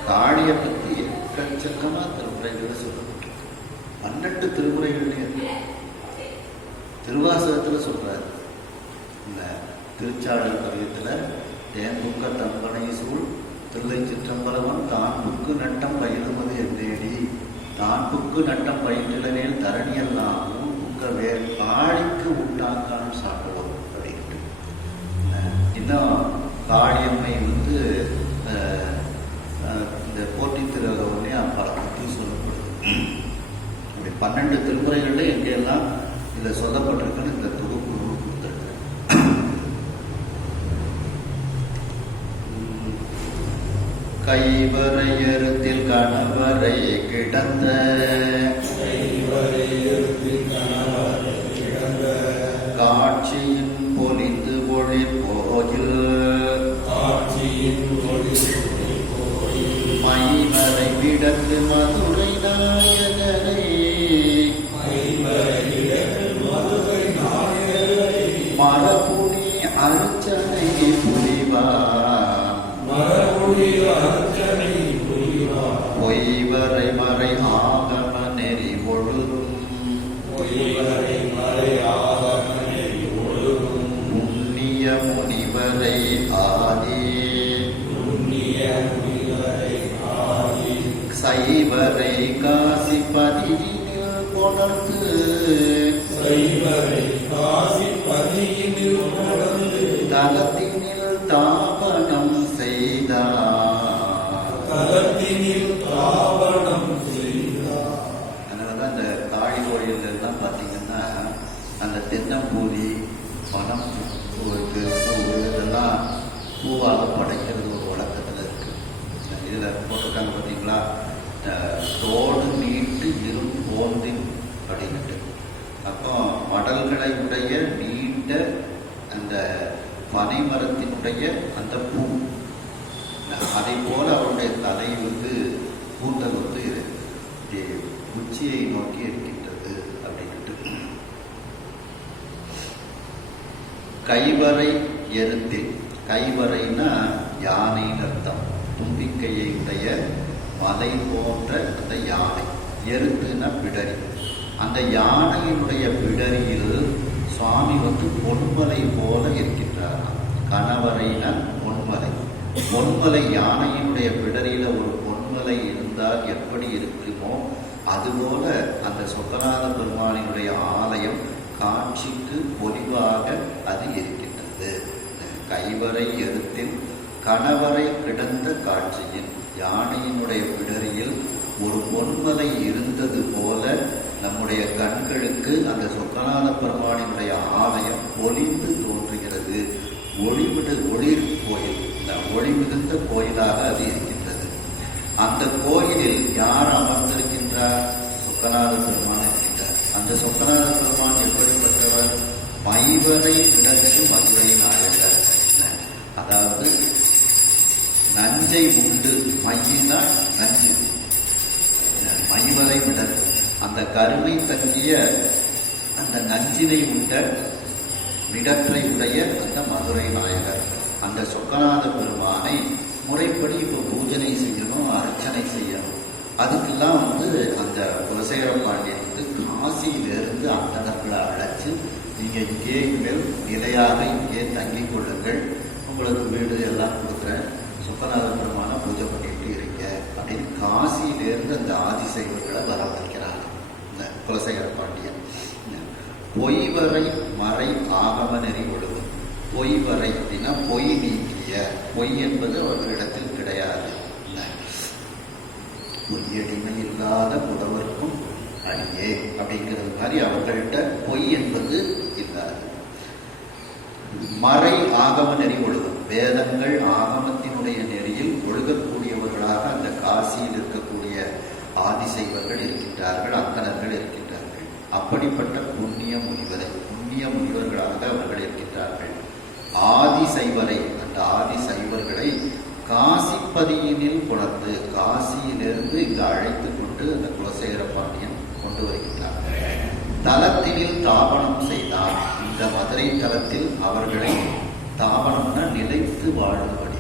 காளியை பற்றி எக்கச்சக்கமா திருமுறைகளை சொல்லப்பட்டிருக்கு. 12 திருமுறைகள்லேயே திருவாசகத்துல சொல்றாரு. இந்த திருச்சாடல் பதியத்துல தேன்புக்க தம்பனை சூழ் தில்லை சிற்றம்பலவன் தான் புக்கு நட்டம் பயிலுவது என்றேடி, தான் புக்கு நட்டம் பயின்றேல் தரணியெல்லாம் புக்க வேர் காளிக்கு உண்டாக்கான்னு சாப்பிடுவோம் அப்படின்ட்டு. இன்னும் காளியம்மை வந்து இந்த போட்டி திருவகவனே பல பற்றி சொல்லப்படுது. அப்படி 12 திருமுறைகள்ல எங்கெல்லாம் இதை சொல்லப்பட்டிருக்குன்னு இந்த தொகுப்பு கொடுத்துருக்கு. கைவரையறுத்தில் கணவரை கிடந்த, காட்சியின் பொலிந்து ஒளிர் கோயில், மைவரை விடத்து மதுரை நாயகனை, மரபுடி அர்ச்சனை புரிவா, பொய்வரை மறை ஆகம நெறி ஒழுதும், புண்ணிய முனிவரை ஆதி, சைவரை காசி பதியினில் கொணர்ந்து, தலத்தினில் தாபனம் செய்தார். அதனாலதான் இந்த காளி கோயில் எல்லாம் பார்த்தீங்கன்னா அந்த தென்னம்பூரி, பனம் பூ இதெல்லாம் பூவாக படைக்கிறது ஒரு வழக்கத்தில் இருக்கு. இதில் போட்டிருக்காங்க பார்த்தீங்களா, தோடு நீ அப்படின்ட்டு. அப்போ மடல்களை உடைய நீண்ட அந்த பனை மரத்தினுடைய அந்த பூ, அதை போல அவருடைய தலை கூந்தல் உச்சியை நோக்கி இருக்கின்றது அப்படின்ட்டு. கைவரை எருத்தில், கைவரைனா யானைன்னு அர்த்தம். தும்பிக்கையை உடைய மலை போன்ற அந்த யானை, எருத்துனா பிடரி. அந்த யானையினுடைய பிடரியில் சுவாமி பொன்மலை போல இருக்கின்றார். கணவரைனா பொன்மலை. பொன்மலை, யானையினுடைய பிடரியில ஒரு பொன்மலை இருந்தால் எப்படி இருக்குமோ அதுபோல அந்த சொக்கநாத பெருமானினுடைய ஆலயம் காட்சிக்கு பொலிவாக அது இருக்கின்றது. கைவரை எருத்தில் கணவரை கிடந்த காட்சியில் யானையினுடைய பிடரியில் ஒரு பொன்மலை இருந்தது போல நம்முடைய கண்களுக்கு அந்த சொக்கநாத பெருமானினுடைய ஆலயம் ஒளிந்து தோன்றுகிறது. ஒளிர் கோயில், ஒளி மிகுந்த கோயிலாக அது இருக்கின்றது. அந்த கோயிலில் யார் அமர்ந்திருக்கின்றார்? சொக்கநாத பெருமான் இருக்கின்றார். அந்த சொக்கநாத பெருமான் எப்படிப்பட்டவர்? மைவரை விடற்கு மதுரை நாயகர். அதாவது நஞ்சை உண்டு, மையினா நஞ்சு, மைவரை விடல், அந்த கருணை தங்கிய அந்த நஞ்சினை உண்ட விடற்றை உடைய அந்த மதுரை நாயகர். அந்த சொக்கநாத பெருமானை முறைப்படி இப்போ பூஜனை செய்யணும், அர்ச்சனை செய்யணும். அதுக்கெல்லாம் அந்த குலசேகர பாண்டியன் காசியிலிருந்து அந்தனர்களை அழைச்சு, நீங்கள் இங்கே மேல் நிலையாக இங்கே தங்கிக் கொள்ளுங்கள், உங்களுக்கு வீடு எல்லாம் கொடுக்குறேன், சொக்கநாத பெருமான பூஜை பண்ணிட்டு இருக்க அப்படின்னு காசியிலிருந்து அந்த ஆதிசைவர்களை வர வைக்கிறாங்க இந்த குலசேகர பாண்டியன். பொய்வரை மறை ஆகம நெறி ஒழுகும். பொய்வரை அப்படின்னா பொய் நீக்கிய, பொய் என்பது அவர்களிடத்தில் கிடையாது. பொய்யடிமை இல்லாத புடவர்க்கும் அடியே அப்படிங்கிறது மாதிரி அவர்கள்ட்ட பொய் என்பது இல்லாது. மறை ஆகம நெறி ஒழுகும். வேதங்கள் ஆகமத்தினுடைய நெறியில் ஒழுகக்கூடியவர்களாக அந்த காசியில் இருக்கக்கூடிய ஆதிசைவர்கள் இருக்கின்றார்கள், அந்தணர்கள் இருக்கின்றார்கள். அப்படிப்பட்ட புண்ணிய முனிவர்களாக அவர்கள் இருக்கின்றார்கள். ஆதிசைவரை, அந்த ஆதிசைவர்களை காசிப்பதியினில் கொணர்ந்து, காசியிலிருந்து இங்கு அழைத்து கொண்டு அந்த குலசேகர பாண்டியன் கொண்டு வருகின்றார். தலத்தினில் தாபனம் செய்தார். இந்த மதுரை தலத்தில் அவர்களை தாபனம்னா நிலைத்து வாழும்படி,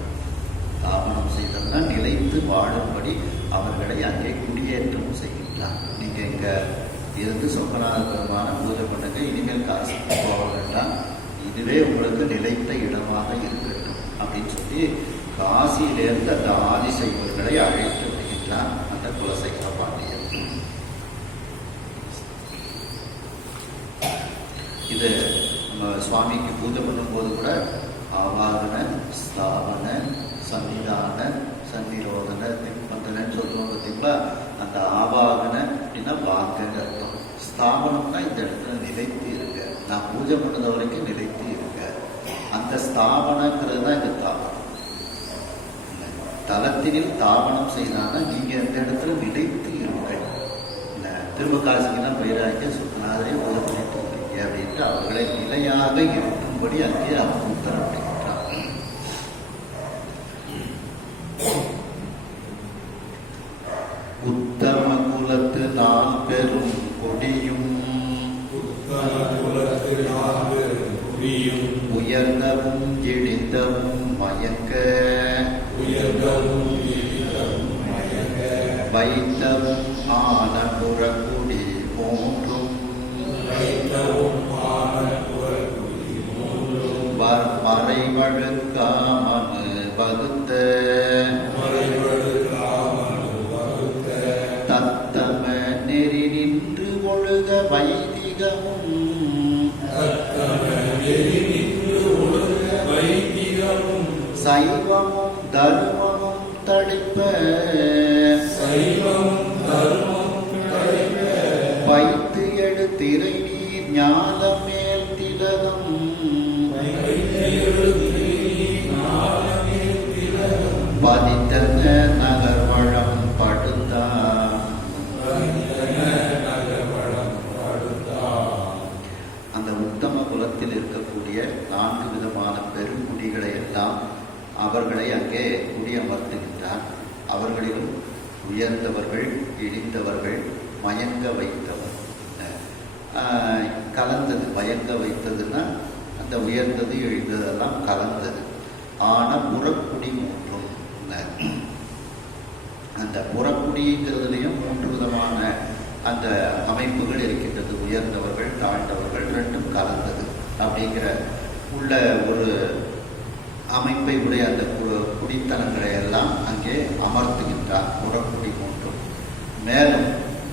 தாபனம் செய்தோம்னா நிலைத்து வாழும்படி அவர்களை அங்கே குடியேற்றம் செய்கின்றார். நீங்க இங்க இருந்து சொக்கநாத பெருமான பூஜை பண்ணுங்க, இனிமேல் காசி போக வேண்டாம், இதுவே உங்களுக்கு நிலைத்த இடமாக இருக்கட்டும் அப்படின்னு சொல்லி காசியிலிருந்து அந்த ஆதிசைவர்களை அழைத்து வருகின்றார் அந்த குலசேகர பாண்டியன். இது நம்ம சுவாமிக்கு பூஜை பண்ணும்போது கூட ஆவாகன, ஸ்தாபன, சன்னிதான, சன்னிரோதன, திம்பந்தனன்னு சொல்லுவோம் பார்த்தீங்களா. அந்த ஆவாகன அப்படின்னா வாங்கன்னு அர்த்தம். ஸ்தாபனம்னா இந்த இடத்துல நிலைத்து இருக்க, நான் பூஜை பண்ணது வரைக்கும் நிலைத்து இருக்க. அந்த ஸ்தாபனங்கிறது தான் இந்த தாபனம். தலத்தினில் தாபனம் செய்தானா நீங்க அந்த இடத்துல நிலைத்து இருக்க. திரும்ப காசுக்கெல்லாம் பயிராக சொன்னாரே உலகத்திட்டு இருக்கீங்க அப்படின்ட்டு அவர்களை நிலையாக இருக்கும்படி அங்கே அவர் உத்தரவிடுகின்றார். உத்தம குலத்து நான் பெரும் கொடியும், உயர்ந்தவும் இழிந்தவும் மயங்க, வைத்தவும் ஆன புறக்குடி மூன்றும், மறைவழுக்காமனு வகுத்த, தத்தம நெறி நின்று ஒழுக வைதிகமும், சைவமும் தர்மமும் தடிப்ப, வைத்து எழுத்திரை நீர் ஞானமேல் திலகம், பதித்தன நகர்வழம் படுத்தார், உயர்ந்தவர்கள், இழிந்தவர்கள், மயங்க வைத்தவர். கலந்தது. மயங்க வைத்ததுன்னா அந்த உயர்ந்தது இழிந்ததெல்லாம் கலந்தது. ஆன புறக்குடி மூன்றும். அந்த புறக்குடிங்கிறதுலையும் 3 விதமான அந்த அமைப்புகள் இருக்கின்றது. உயர்ந்தவர்கள், தாழ்ந்தவர்கள், ரெண்டும் கலந்தது அப்படிங்கிற உள்ள ஒரு அமைப்பை உடைய அந்த குடித்தனங்களை எல்லாம் அங்கே அமர்த்துகின்றார். புறக்குடி மூன்றும். மேலும்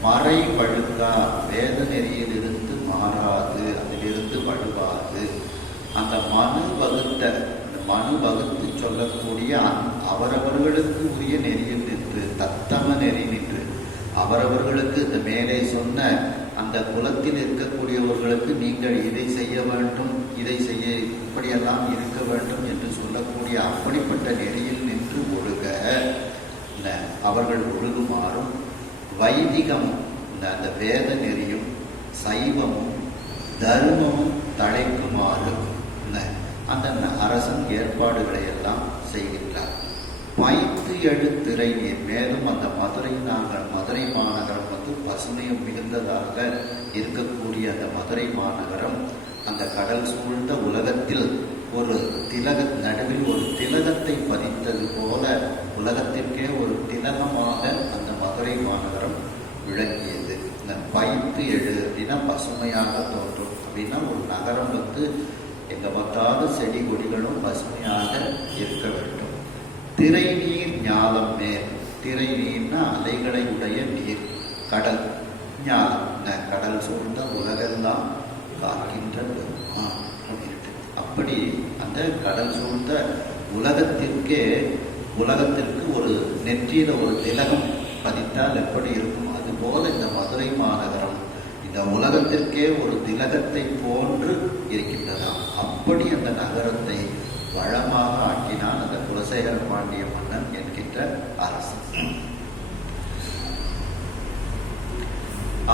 மறை வழுக்கா, வேத நெறியிலிருந்து மாறாது, அதிலிருந்து வழுவாது, அந்த மனு வகுத்து சொல்லக்கூடிய அவரவர்களுக்கு உரிய நெறியில் நின்று, தத்தம நெறி நின்று, அவரவர்களுக்கு இந்த மேலே சொன்ன அந்த குலத்தில் இருக்கக்கூடியவர்களுக்கு நீங்கள் இதை செய்ய வேண்டும், இதை செய்ய, இப்படியெல்லாம் இருக்க வேண்டும் என்று சொல்லக்கூடிய அப்படிப்பட்ட நெறியில் நின்று ஒழுக அவர்கள் ஒழுகுமாறும், வைதிகமும் அந்த வேத நெறியும் சைவமும் தர்மமும் தழைக்குமாறு அந்த அரசன் ஏற்பாடுகளை எல்லாம் செய்கின்றார். பைத்து எழுத்திரை நீர். மேலும் அந்த மதுரை மாநகரம் பசுமையும் மிகுந்ததாக இருக்கக்கூடிய அந்த மதுரை மாநகரம் அந்த கடல் சூழ்ந்த உலகத்தில் ஒரு நடுவில் ஒரு திலகத்தை பதித்தது போல உலகத்திற்கே ஒரு திலகமாக அந்த மதுரை மாநகரம் விளங்கியது. இந்த பைத்து எழு அப்படின்னா பசுமையாக தோன்றும். அப்படின்னா ஒரு நகரம் எங்க பார்த்தாலும் செடி கொடிகளும் பசுமையாக இருக்க வேண்டும். திரை நீர் ஞாலம் மேல். திரை நீர்னா அலைகளை உடைய நீர், கடல். ஞாலம் கடல் சூழ்ந்த உலகெல்லாம் காக்கின்ற பெருமான் அப்படின்ட்டு. அப்படி அந்த கடல் சூழ்ந்த உலகத்திற்கு ஒரு நெற்றியில ஒரு திலகம் பதித்தால் எப்படி இருக்கும், அதுபோல இந்த மதுரை மாநகரம் இந்த உலகத்திற்கே ஒரு திலகத்தை போன்று இருக்கின்றதாம். அப்படி அந்த நகரத்தை வளமாக ஆக்கினான் அந்த குலசேகர பாண்டிய மன்னன் என்கின்ற அரசன்.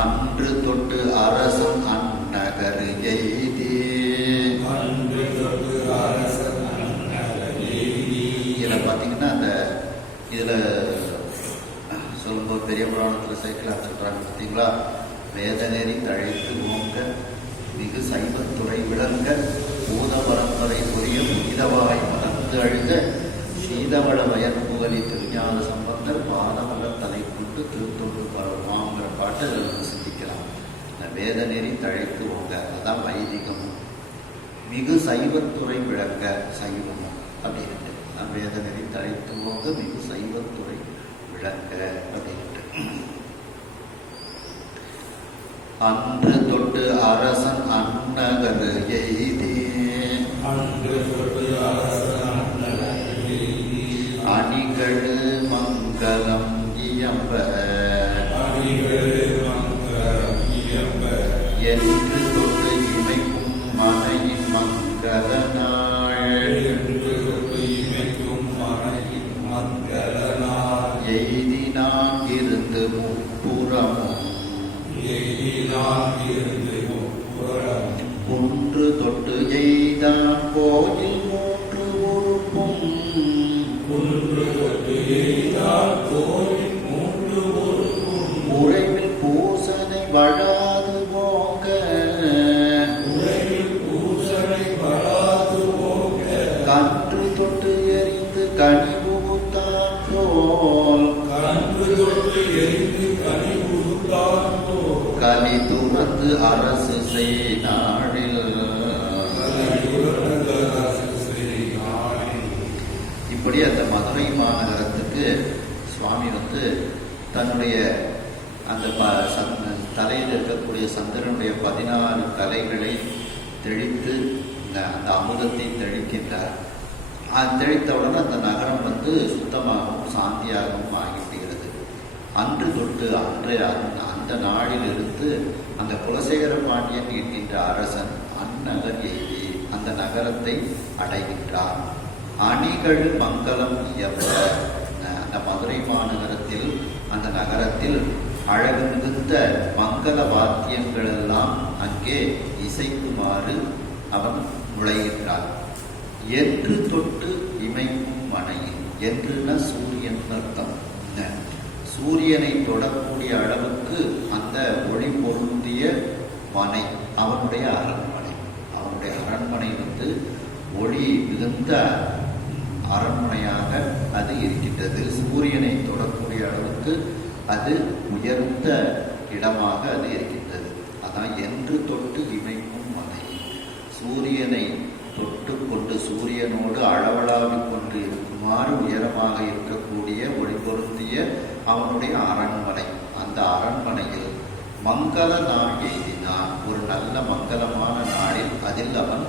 அன்று தொட்டு அரசன் அந்நகர் எய்தி. இதுல பாத்தீங்கன்னா அந்த இதுல சொல்லும்போது பெரிய புராணத்துல சேர்க்கலாம் சொல்றாங்க பார்த்தீங்களா. வேதநெறி தழைத்து ஓங்க, மிகு சைவத்துறை விளங்க, பூத பரம்பரை புரிய புனிதவாய் மலர்ந்து அழுத, சீதவள வயற்புகலி திருஞான சம்பந்தர் பாதமல தலை கொண்டு திருத்தொண்டு பரவாங்கிற பாட்டு அதில் நம்ம சிந்திக்கலாம். இந்த வேதநெறி தழைத்து ஓங்க, அதான் வைதிகமும், மிகு சைவத்துறை விளங்க, சைவமும் அப்படின்ட்டு. வேதநெறி தழைத்து ஓங்க, மிகு சைவத்துறை விளங்க அப்படின்ட்டு. அன்று தொட்டு அரசன் அந்நகர் எய்தி. அணிகழு மங்களம் இயம்ப. என்று தொட்டு இமைக்கும் மனையின் மங்கள நாள். எய்தினான் இருந்து முப்புறமும். ஒன்று தொட்டு எய்தான் கோயில் மூன்று உறுப்பும். உறைவில் பூசனை வழாது போங்க. கன்று தொட்டு எரிந்து கனி புகுத்தான் போல். கலி துறந்து அரசு செய்நாளில். இப்படி அந்த மதுரை மாநகரத்துக்கு சுவாமி தன்னுடைய அந்த தலையில் இருக்கக்கூடிய சந்திரனுடைய 16 கலைகளை தெளித்து அந்த அமுதத்தை தெளிக்கின்றார். தெளித்தவுடன் அந்த நகரம் சுத்தமாகவும் சாந்தியாகவும் ஆகிவிடுகிறது. அன்று தொட்டு அந்த நாளிலிருந்து அந்த குலசேகர பாண்டியன் என்கின்ற அரசன் அந்நகர் எய்தி அந்த நகரத்தை அடைகின்றார். அணிகள் மங்களம் இயம்ப. அந்த மதுரை மாநகரத்தில் அந்த நகரத்தில் அழகு மிகுந்த மங்கள வாத்தியங்கள் எல்லாம் அங்கே இசைக்குமாறு அவன் நுழைகின்றான். என்று தொட்டு இமைக்கும் மனையில். என்றுனா சூரியன் அர்த்தம். சூரியனை தொடக்கூடிய அளவுக்கு அந்த ஒளி பொருந்திய மனை அவனுடைய அரண்மனை. அவனுடைய அரண்மனை ஒளி மிகுந்த அரண்மனையாக அது இருக்கின்றது. சூரியனை தொடக்கூடிய அளவுக்கு அது உயர்ந்த இடமாக அது இருக்கின்றது. அதான் என்று தொட்டு இமைக்கும் மனை. சூரியனை தொட்டு கொண்டு சூரியனோடு அளவலாவிக் கொண்டு இருக்குமாறு உயரமாக இருக்கக்கூடிய ஒளி பொருந்திய அவனுடைய அரண்மனை. அந்த அரண்மனையில் மங்கள நாள் எய்தினான். ஒரு நல்ல மங்களமான நாளில் அதில் அவன்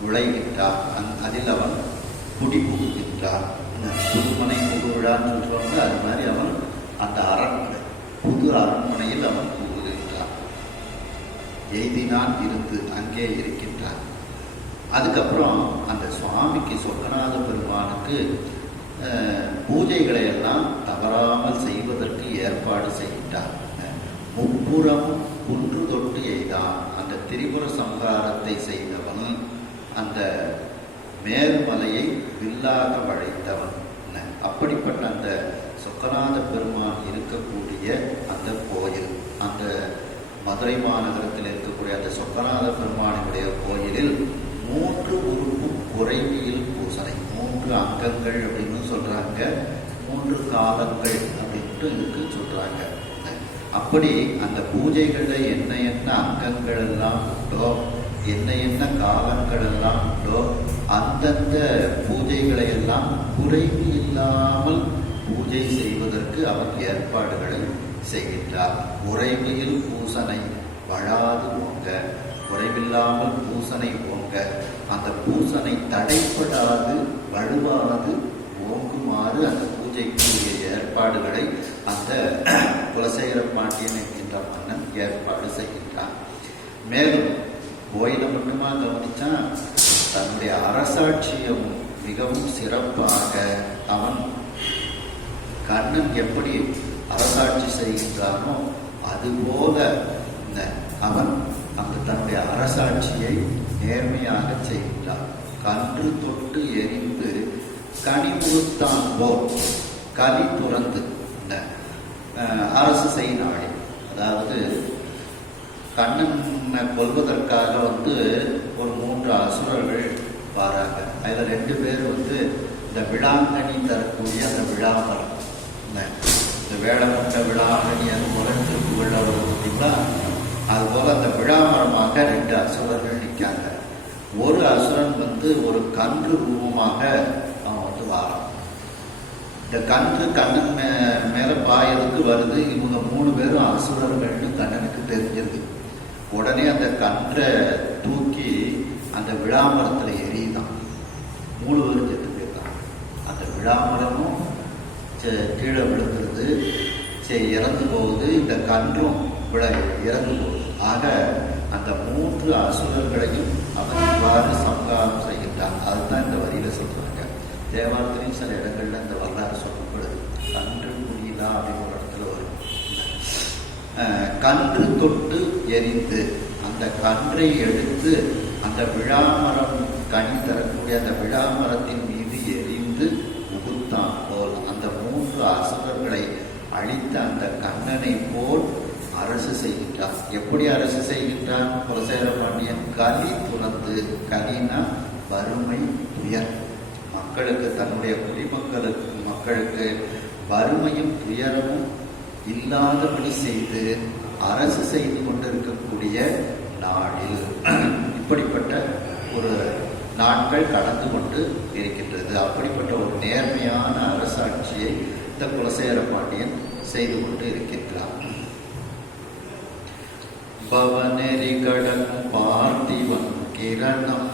நுழைகின்றான். அதில் அவன் குடிபுகுகின்றான். புதுமனை புகுவிழான்னு சொல்லுவாங்க. அது மாதிரி அவன் அந்த அரண்மனை புது அரண்மனையில் அவன் புகுகின்றான். எய்தினான் இருந்து அங்கே இருக்கின்றான். அதுக்கப்புறம் அந்த சுவாமிக்கு சொக்கநாத பெருமானுக்கு பூஜைகளை எல்லாம் தவறாமல் செய்வதற்கு ஏற்பாடு செய்கின்றார். முப்புறம் குன்று தொட்டு எய்தான். அந்த திரிபுர சம்ஹாரத்தை செய்தவன், அந்த மேல்மலையை வில்லாக வளைத்தவன். அப்படிப்பட்ட அந்த சொக்கநாத பெருமான் இருக்கக்கூடிய அந்த கோயில், அந்த மதுரை மாநகரத்தில் இருக்கக்கூடிய அந்த சொக்கநாத பெருமானுடைய கோயிலில் 3 உறுப்பும் குறைவியல் பூசனை. 3 அங்கங்கள் அப்படின்னு சொல்றாங்க, 3 காலங்கள் அப்படின்ட்டு இதுக்கு சொல்றாங்க. அப்படி அந்த பூஜைகளில் என்ன என்ன அங்கங்கள் எல்லாம் உண்டோ, என்ன என்ன காலங்கள் எல்லாம் உண்டோ, அந்தந்த பூஜைகளை எல்லாம் குறைவு இல்லாமல் பூஜை செய்வதற்கு அவர் ஏற்பாடுகளை செய்கின்றார். குறைவியல் பூசனை வழாது ஓங்க, குறைவில்லாமல் பூசனை ஓங்க, அந்த பூசனை தடைப்படாது வலுவாது ஓங்குமாறு அந்த பூஜைக்குரிய ஏற்பாடுகளை அந்த குலசேகர பாண்டியன் என்கின்ற மன்னன் ஏற்பாடு செய்கின்றான். மேலும் கோயிலை மட்டுமா கவனிச்சா, தன்னுடைய அரசாட்சியம் மிகவும் சிறப்பாக அவன் கண்ணன் எப்படி அரசாட்சி செய்கின்றானோ அதுபோல அவன் அந்த தன்னுடைய அரசாட்சியை நேர்மையாக செய்கின்றான். கன்று தொட்டு எரிந்து கனி முறுத்தான் போல் கலி துறந்து அரசு செய்யினாளே. அதாவது கண்ணனை கொல்வதற்காக ஒரு 3 அசுரர்கள் வராங்க. அதில் 2 பேர் இந்த விழாங்கனி தரக்கூடிய அந்த விழாமரம், இந்த வேடமற்ற விழாங்கனி அது போல திருப்புகழ் பார்த்தீங்களா, அதுபோல அந்த விழாமரமாக 2 அசுரர்கள் நிற்காங்க. ஒரு அசுரன் ஒரு கன்று ரூபமாக அவன் வாரான். இந்த கன்று கண்ணன் மேல பாயதுக்கு வருது. இவங்க 3 பேரும் அசுரர்கள்னு கண்ணனுக்கு தெரிஞ்சது. உடனே அந்த கன்றை தூக்கி அந்த விழாமரத்துல எரியுதான். 3 பேரும் செத்து போயிருக்காங்க. அந்த விழாமரமும் கீழே விழுந்துருது, இறந்து போகுது. இந்த கன்றும் இறந்து போகுது. ஆக அந்த 3 அசுரர்களையும் அவன் இவ்வாறு சம்ஹாரம் செய்கின்றான். அதுதான் இந்த வரியில சொல்றாங்க. தேவாரத்திலையும் சில இடங்கள்ல இந்த வரலாறு சொல்லப்படுது. கன்று புரியலா அப்படின்னு ஒரு இடத்துல வரும். கன்று தொட்டு எரிந்து, அந்த கன்றை எடுத்து அந்த விழாமரம் கனி தரக்கூடிய அந்த விழாமரத்தின் மீது எரிந்து உகுத்தான் போல் அந்த 3 அசுரர்களை அழித்த அந்த கண்ணனை போல் அரசு செய்கின்றான். எப்படி அரசு செய்கின்றான்? குலசேகர பாண்டியன் கலி துறந்து, கலினா வறுமை துயர், மக்களுக்கு தன்னுடைய மக்களுக்கு வறுமையும் துயரமும் இல்லாதபடி செய்து அரசு செய்து கொண்டிருக்கக்கூடிய நாளில் இப்படிப்பட்ட ஒரு நாட்கள் கடந்து கொண்டு இருக்கின்றது. அப்படிப்பட்ட ஒரு நேர்மையான அரசாட்சியை இந்த குலசேகர பாண்டியன் செய்து கொண்டு இருக்கின்றான். பவநெறி கடக்கும் பார்த்திவன் கிரணம்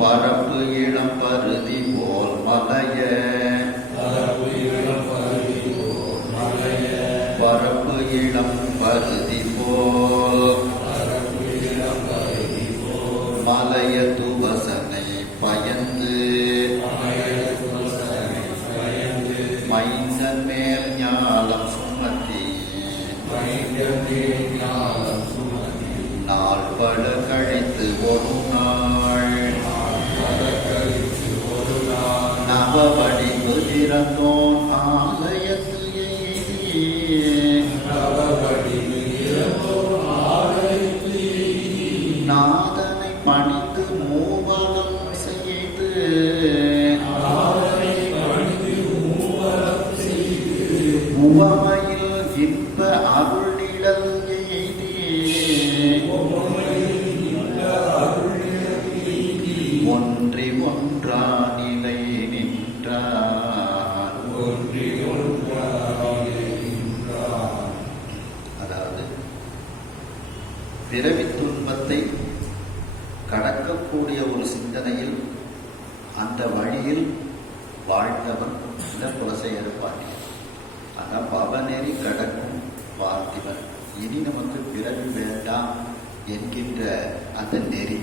பரப்பு இளம் பருதி போல் மலைய, பரப்பு இளம் பருதி போல் மலைய துவசனை பயந்து மைந்தன் மேல் ஞாலம் சுமத்தி நாள் பட கழித்து ஒரு நாள் நவவடிவு இறந்தோன் ஆலயத்து எய்தி நாதனை பணிந்து மூவலம் செய்து உவமையில் இன்ப அருளிடல் எய்தி ஒன்றி ஒன்றா நிலை நின்றார். அதாவது பிறவி துன்பத்தை கடக்கக்கூடிய ஒரு சிந்தனையில் அந்த வழியில் வாழ்ந்தவன் இந்த குலசேகர பாண்டியன். அதான் பவநெறி கடக்கும் பார்த்திவன். இனி நமக்கு பிறவி வேண்டாம் என்கின்ற அந்த நெறி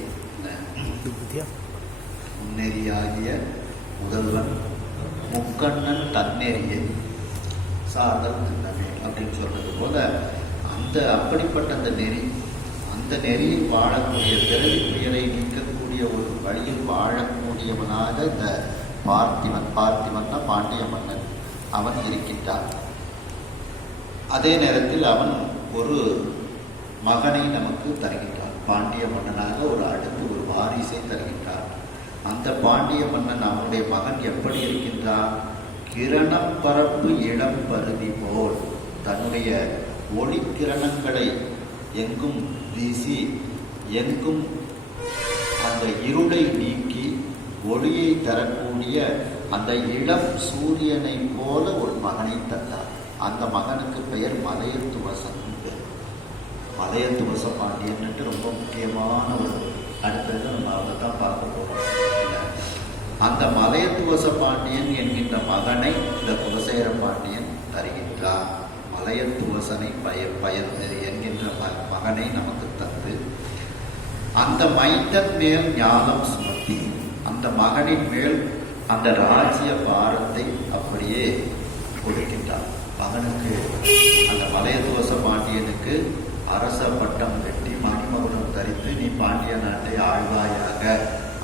முன்னெறியாகிய முதல்வன் முக்கண்ணன் தன்னெறியை சார்தல் திண்ணமே அப்படின்னு சொல்றது போல அந்த அப்படிப்பட்ட அந்த நெறியில் வாழக்கூடிய பிறவி துயரை நீக்கக்கூடிய ஒரு வழியில் வாழக்கூடியவனாக இந்த பார்த்திவன்னா பாண்டிய மன்னன் அவன் இருக்கின்றான். அதே நேரத்தில் அவன் ஒரு மகனை நமக்கு தருகின்றான். பாண்டிய மன்னனாக ஒரு அடுத்து ஒரு வாரிசை தருகின்றான். அந்த பாண்டிய மன்னன் அவனுடைய மகன் எப்படி இருக்கின்றான்? கிரணம் பரப்பு இளம் பருதி போல் தன்னுடைய ஒளி கிரணங்களை எங்கும் வீசி எங்கும் அந்த இருளை நீக்கி ஒளியை தரக்கூடிய அந்த இளம் சூரியனை போல ஒரு மகனை தந்தார். அந்த மகனுக்கு பெயர் மலையத்துவசன். மலையத்துவச பாண்டியன் ரொம்ப முக்கியமான ஒரு அடுத்தது நம்ம அதை தான் பார்க்க போறோம். அந்த மலையத்துவச பாண்டியன் என்கின்ற மகனை இந்த குலசேகர பாண்டியன் தருகின்றார். மலையத்துவசனை பயந்து என்கின்ற மகனை நமக்கு தந்து அந்த மைந்தன் மேல் ஞானம் சுமத்தி அந்த மகனின் மேல் அந்த ராஜ்ய பாரத்தை அப்படியே கொடுக்கின்றார். மகனுக்கு அந்த மலையத்துவச பாண்டியனுக்கு அரச பட்டம் கட்டி மணிமகுடம் தரித்து நீ பாண்டிய நாட்டை ஆழ்வாயாக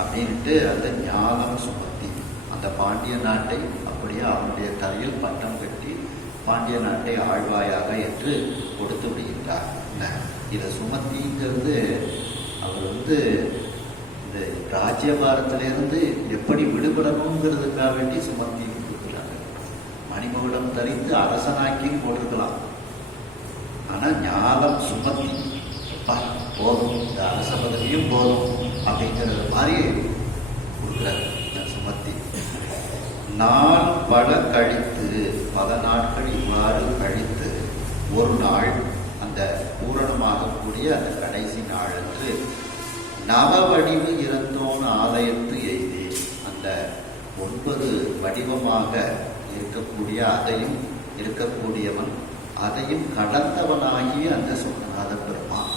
அப்படின்ட்டு அந்த ஞானம் சுமத்தி அந்த பாண்டிய நாட்டை அப்படியே அவனுடைய தலையில் பட்டம் கட்டி பாண்டிய நாட்டை ஆழ்வாயாக என்று கொடுத்து விடுகின்றார். இதை சுமத்திங்கிறது அவர் இந்த ராஜ்யபாரத்திலிருந்து எப்படி விடுபடணுங்கிறதுக்காக வேண்டி சுமத்தி கொடுக்குறாங்க. மணிமகுடம் தரித்து அரசனாக்கின்னு போட்டிருக்கலாம். ஆனா ஞானம் சுமத்தி போதும், இந்த அரச பதவியும் போதும் அப்படிங்கிறது மாதிரி கொடுக்குறாரு. சுமத்தி நாள் பல கழித்து பல நாட்கள் இவ்வாறு கழித்து ஒரு நாள் அந்த பூரணமாகக்கூடிய அந்த கடைசி நாள் என்று நவவடிவு இறந்தோன் ஆலயத்து எய்தி அந்த 9 வடிவமாக இருக்கக்கூடிய அதையும் இருக்கக்கூடியவன் அதையும் கடந்தவனாகி அந்த சொன்னாத பெருமான்.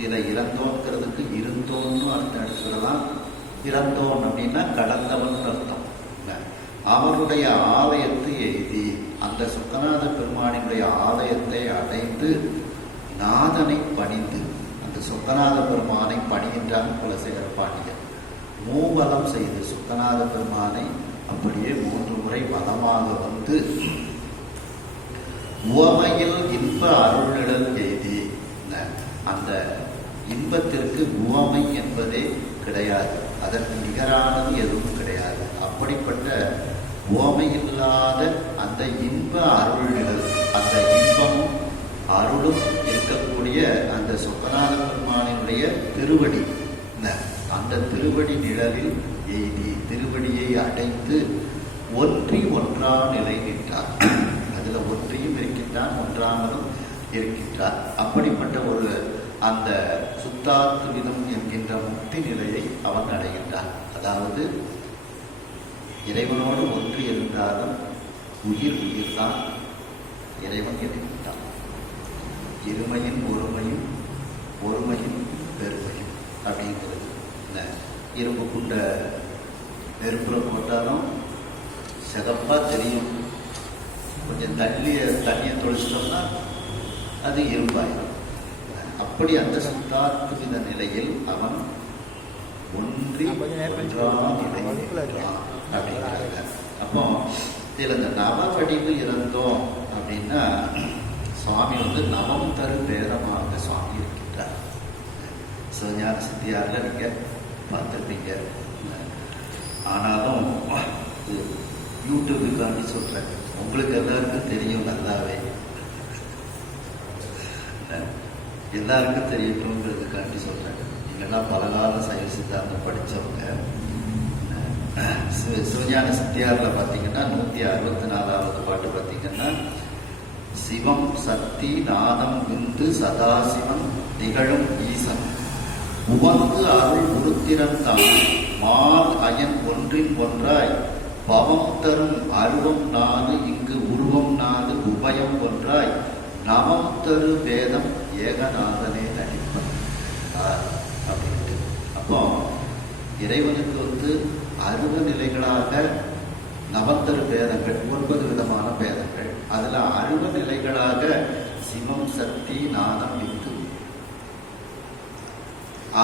இதில் இறந்தோன்கிறதுக்கு இருந்தோன்னு அர்த்தம் எடுத்துக்கலாம். இறந்தோன் அப்படின்னா கடந்தவன் அர்த்தம். அவனுடைய ஆலயத்தை எய்தி அந்த சுக்கநாத பெருமானினுடைய ஆலயத்தை அடைந்து நாதனை பணிந்து அந்த சுக்கநாத பெருமானை பணிகின்றான் குலசேகர பாண்டியன். மூவலம் செய்து சுக்கநாத பெருமானை அப்படியே 3 முறை வலமாக வந்து உவமையில் இன்ப அருள்நிழல் எய்தி அந்த இன்பத்திற்கு உவமை என்பதே கிடையாது, அதற்கு நிகரானது எதுவும் கிடையாது. அப்படிப்பட்ட உவமையில்லாத அந்த இன்ப அருள்நிழல், அந்த இன்பமும் அருளும் இருக்கக்கூடிய அந்த சுக்கநாத பெருமானினுடைய திருவடி, அந்த திருவடி நிழலில் எய்தி திருவடியை அடைந்து ஒன்றி ஒன்றா நிலை நின்றார். அதுல ஒன்றியும் இருக்கின்றான், ஒன்றாமலும் இருக்கின்றார். அப்படிப்பட்ட ஒரு அந்த சுத்தாத்விதம் என்கின்ற முக்தி நிலையை அவன் அடைகின்றான். அதாவது இறைவனோடு ஒன்று இருந்தாலும் உயிர்தான் இறைவன் இருக்கின்றான். இருமையின் ஒருமையும் ஒருமையின் பெருமையும் அப்படிங்கிறது. இரும்பு குண்ட நெருப்புல போட்டாலும் சிகப்பா தெரியும், கொஞ்சம் தண்ணியை தொழிச்சிட்டோம்னா அது இரும்பாயிடும். அப்படி அந்த சுத்தாத்வித நிலையில் அவன் ஒன்றி ஒன்றா நிலை அப்படிங்கிறாங்க. அப்போ இதில் இந்த நவ வடிவு இருந்தோம் அப்படின்னா சுவாமி நவம் தரு பேதமாக சுவாமி இருக்கின்றார். சிவஞான சித்தியாரில் நீங்கள் பார்த்துருப்பீங்க. ஆனாலும் யூடியூபுக்காண்டி சொல்கிறேன், உங்களுக்கு எல்லாருக்கும் தெரியும், நல்லாவே எல்லாருக்கும் தெரியட்டும்ங்கிறதுக்காண்டி சொல்கிறேன். நீங்கள்லாம் பலகால சைவ சித்தாந்தம் படித்தவங்க. சிவஞான சித்தியாரில் பார்த்தீங்கன்னா 164வது பாட்டு பார்த்தீங்கன்னா, சிவம் சக்தி நாதம் விந்து சதாசிவம் திகழும் ஈசன் உவந்து அருள் உருத்திரம் தான் மால் அயன் ஒன்றின் ஒன்றாய் பவம் தரும் அருவம் நாது இங்கு உருவம் நாது உபயம் ஒன்றாய் நவம் தரு வேதம் ஏகநாதனே நடிப்பன் அப்படின்ட்டு. அப்போ இறைவனுக்கு அருவ நிலைகளாக நவந்தரு பேதங்கள் 9 விதமான பேதங்கள். அதுல அருவ நிலைகளாக சிவம் சக்தி நாதம் விந்து,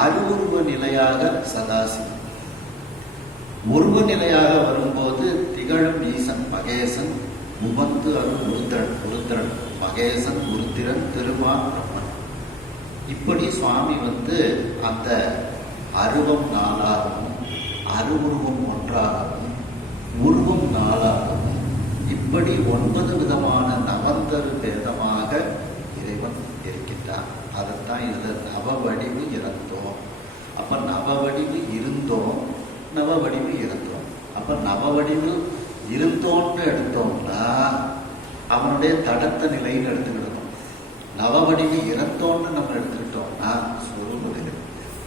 அருவுருவ நிலையாக சதாசிவம், உருவ நிலையாக வரும்போது திகழும் ஈசன் மகேசன் உபந்து அருள் உருத்திரன் மகேசன் உருத்திரன் திருமான் பிரம்மன். இப்படி சுவாமி அந்த அருவம் 4ஆகவும் அருவுருவம் 1ஆகவும் உருவம் 4ஆகவும் இப்படி 9 விதமான நவந்தரு பேதமாக இறைவன் இருக்கின்றான். அதைத்தான் இதில் நவவடிவு இறந்தோம். அப்ப நவவடிவு இருந்தோம், நவவடிவு இருந்தோம். அப்ப நவவடிவு இருந்தோன்னு எடுத்தோம்னா அவனுடைய தடத்த நிலையில் எடுத்துக்கிடணும். நவவடிவு இறந்தோன்னு நம்ம எடுத்துக்கிட்டோம்னா சொருபது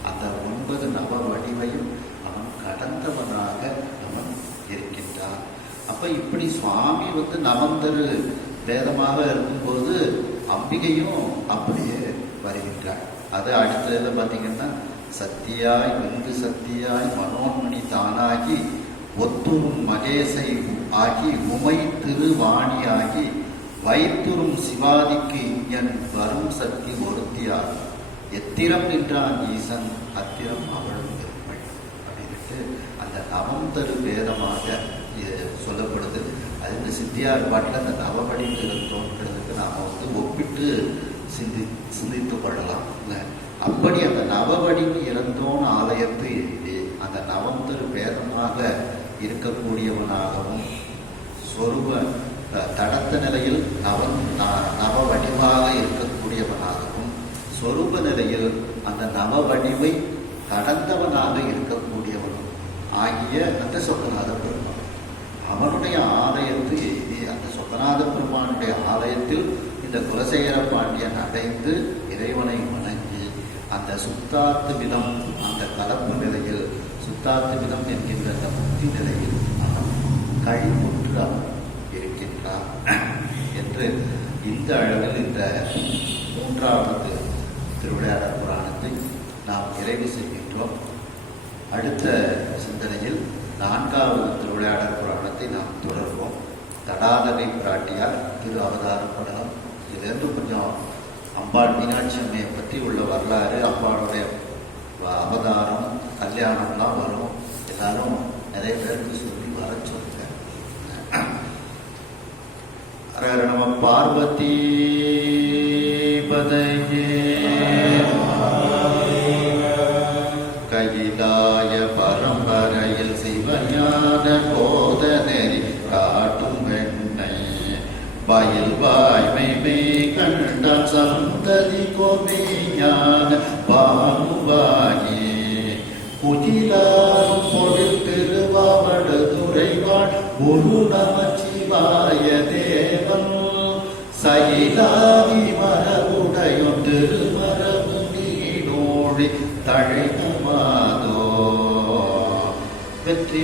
அந்த 9 நவ வடிவையும் அவன் கடந்தவனாக அவன் இருக்கின்றான். அப்ப இப்படி சுவாமி நவந்தரு வேதமாக இருக்கும்போது அம்பிகையும் அப்படியே வருகின்றாள். அது அடுத்ததுல பார்த்தீங்கன்னா, சத்தியாய் விந்து சத்தியாய் மனோன்மணி தானாகி ஒத்துரும் மகேசை ஆகி உமை திருவாணியாகி வைத்துரும் சிவாதிக்கு இங்கன் வரும் சக்தி ஒருத்தியாகி எத்திரம் நின்றான் ஈசன் அத்திரம் அவளும் பெருமை அப்படின்ட்டு அந்த நவம் தரு வேதமாக சொல்லப்படுது. அது இந்த சித்தியார் பாட்டில் அந்த நவவடிவு தோன்றதுக்கு நாம் ஒப்பிட்டு சிந்தித்து கொள்ளலாம். அப்படி அந்த நவவடிவு இறந்தோன் ஆலயத்தை அந்த நவம் தரு வேதமாக இருக்கக்கூடியவனாகவும் சொருப தடத்த நிலையில் நவ வடிவாக இருக்கக்கூடியவனாகவும் சொரூப நிலையில் அந்த நவ வடிவை கடந்தவனாக இருக்கக்கூடியவனும் ஆகிய அந்த சொக்கநாத பெருமான் அவனுடைய ஆலயத்தை எய்தி அந்த சொக்கநாத பெருமானுடைய ஆலயத்தில் இந்த குலசேகர பாண்டியன் அடைந்து இறைவனை வணங்கி அந்த சுத்தார்த்த விதம் அந்த கலப்பு நிலையில் சுத்தார்த்த விதம் என்கின்ற அந்த முக்தி நிலையில் அவன் கழிவுற்று அவன் இருக்கின்றான் என்று இந்த அளவில் இந்த 3வது திருவிளையாடல் புராணத்தை நாம் நிறைவு செய்கின்றோம். அடுத்த சிந்தனையில் 4வது திருவிளையாடல் புராணத்தை நாம் தொடர்வோம். தடாதனை பிராட்டியார் திரு அவதார படம். இதுலேருந்து கொஞ்சம் அம்பாள் மீனாட்சி அம்மையை பற்றி உள்ள வரலாறு, அம்பாளுடைய அவதாரம், கல்யாணம்லாம் வரும். எல்லாரும் நிறைய பேருக்கு சொல்லி வர சொல்லுங்க. நம பார்வதி பதையே கையிலாய பரம்பரையில் சிவஞான போதனரி காட்டும் வெண்ணை வயல் வாய்மை மெய் கண்டான் சந்ததி கோமையான பானுவாயே புதிலாரும் பொருள் திருவாவடு துறைவாள் குரு நமச்சிவாய தேவன் சயிலாதி மரபுடையும் திருமரபு நீடோழி தழைமாதோ வெற்றி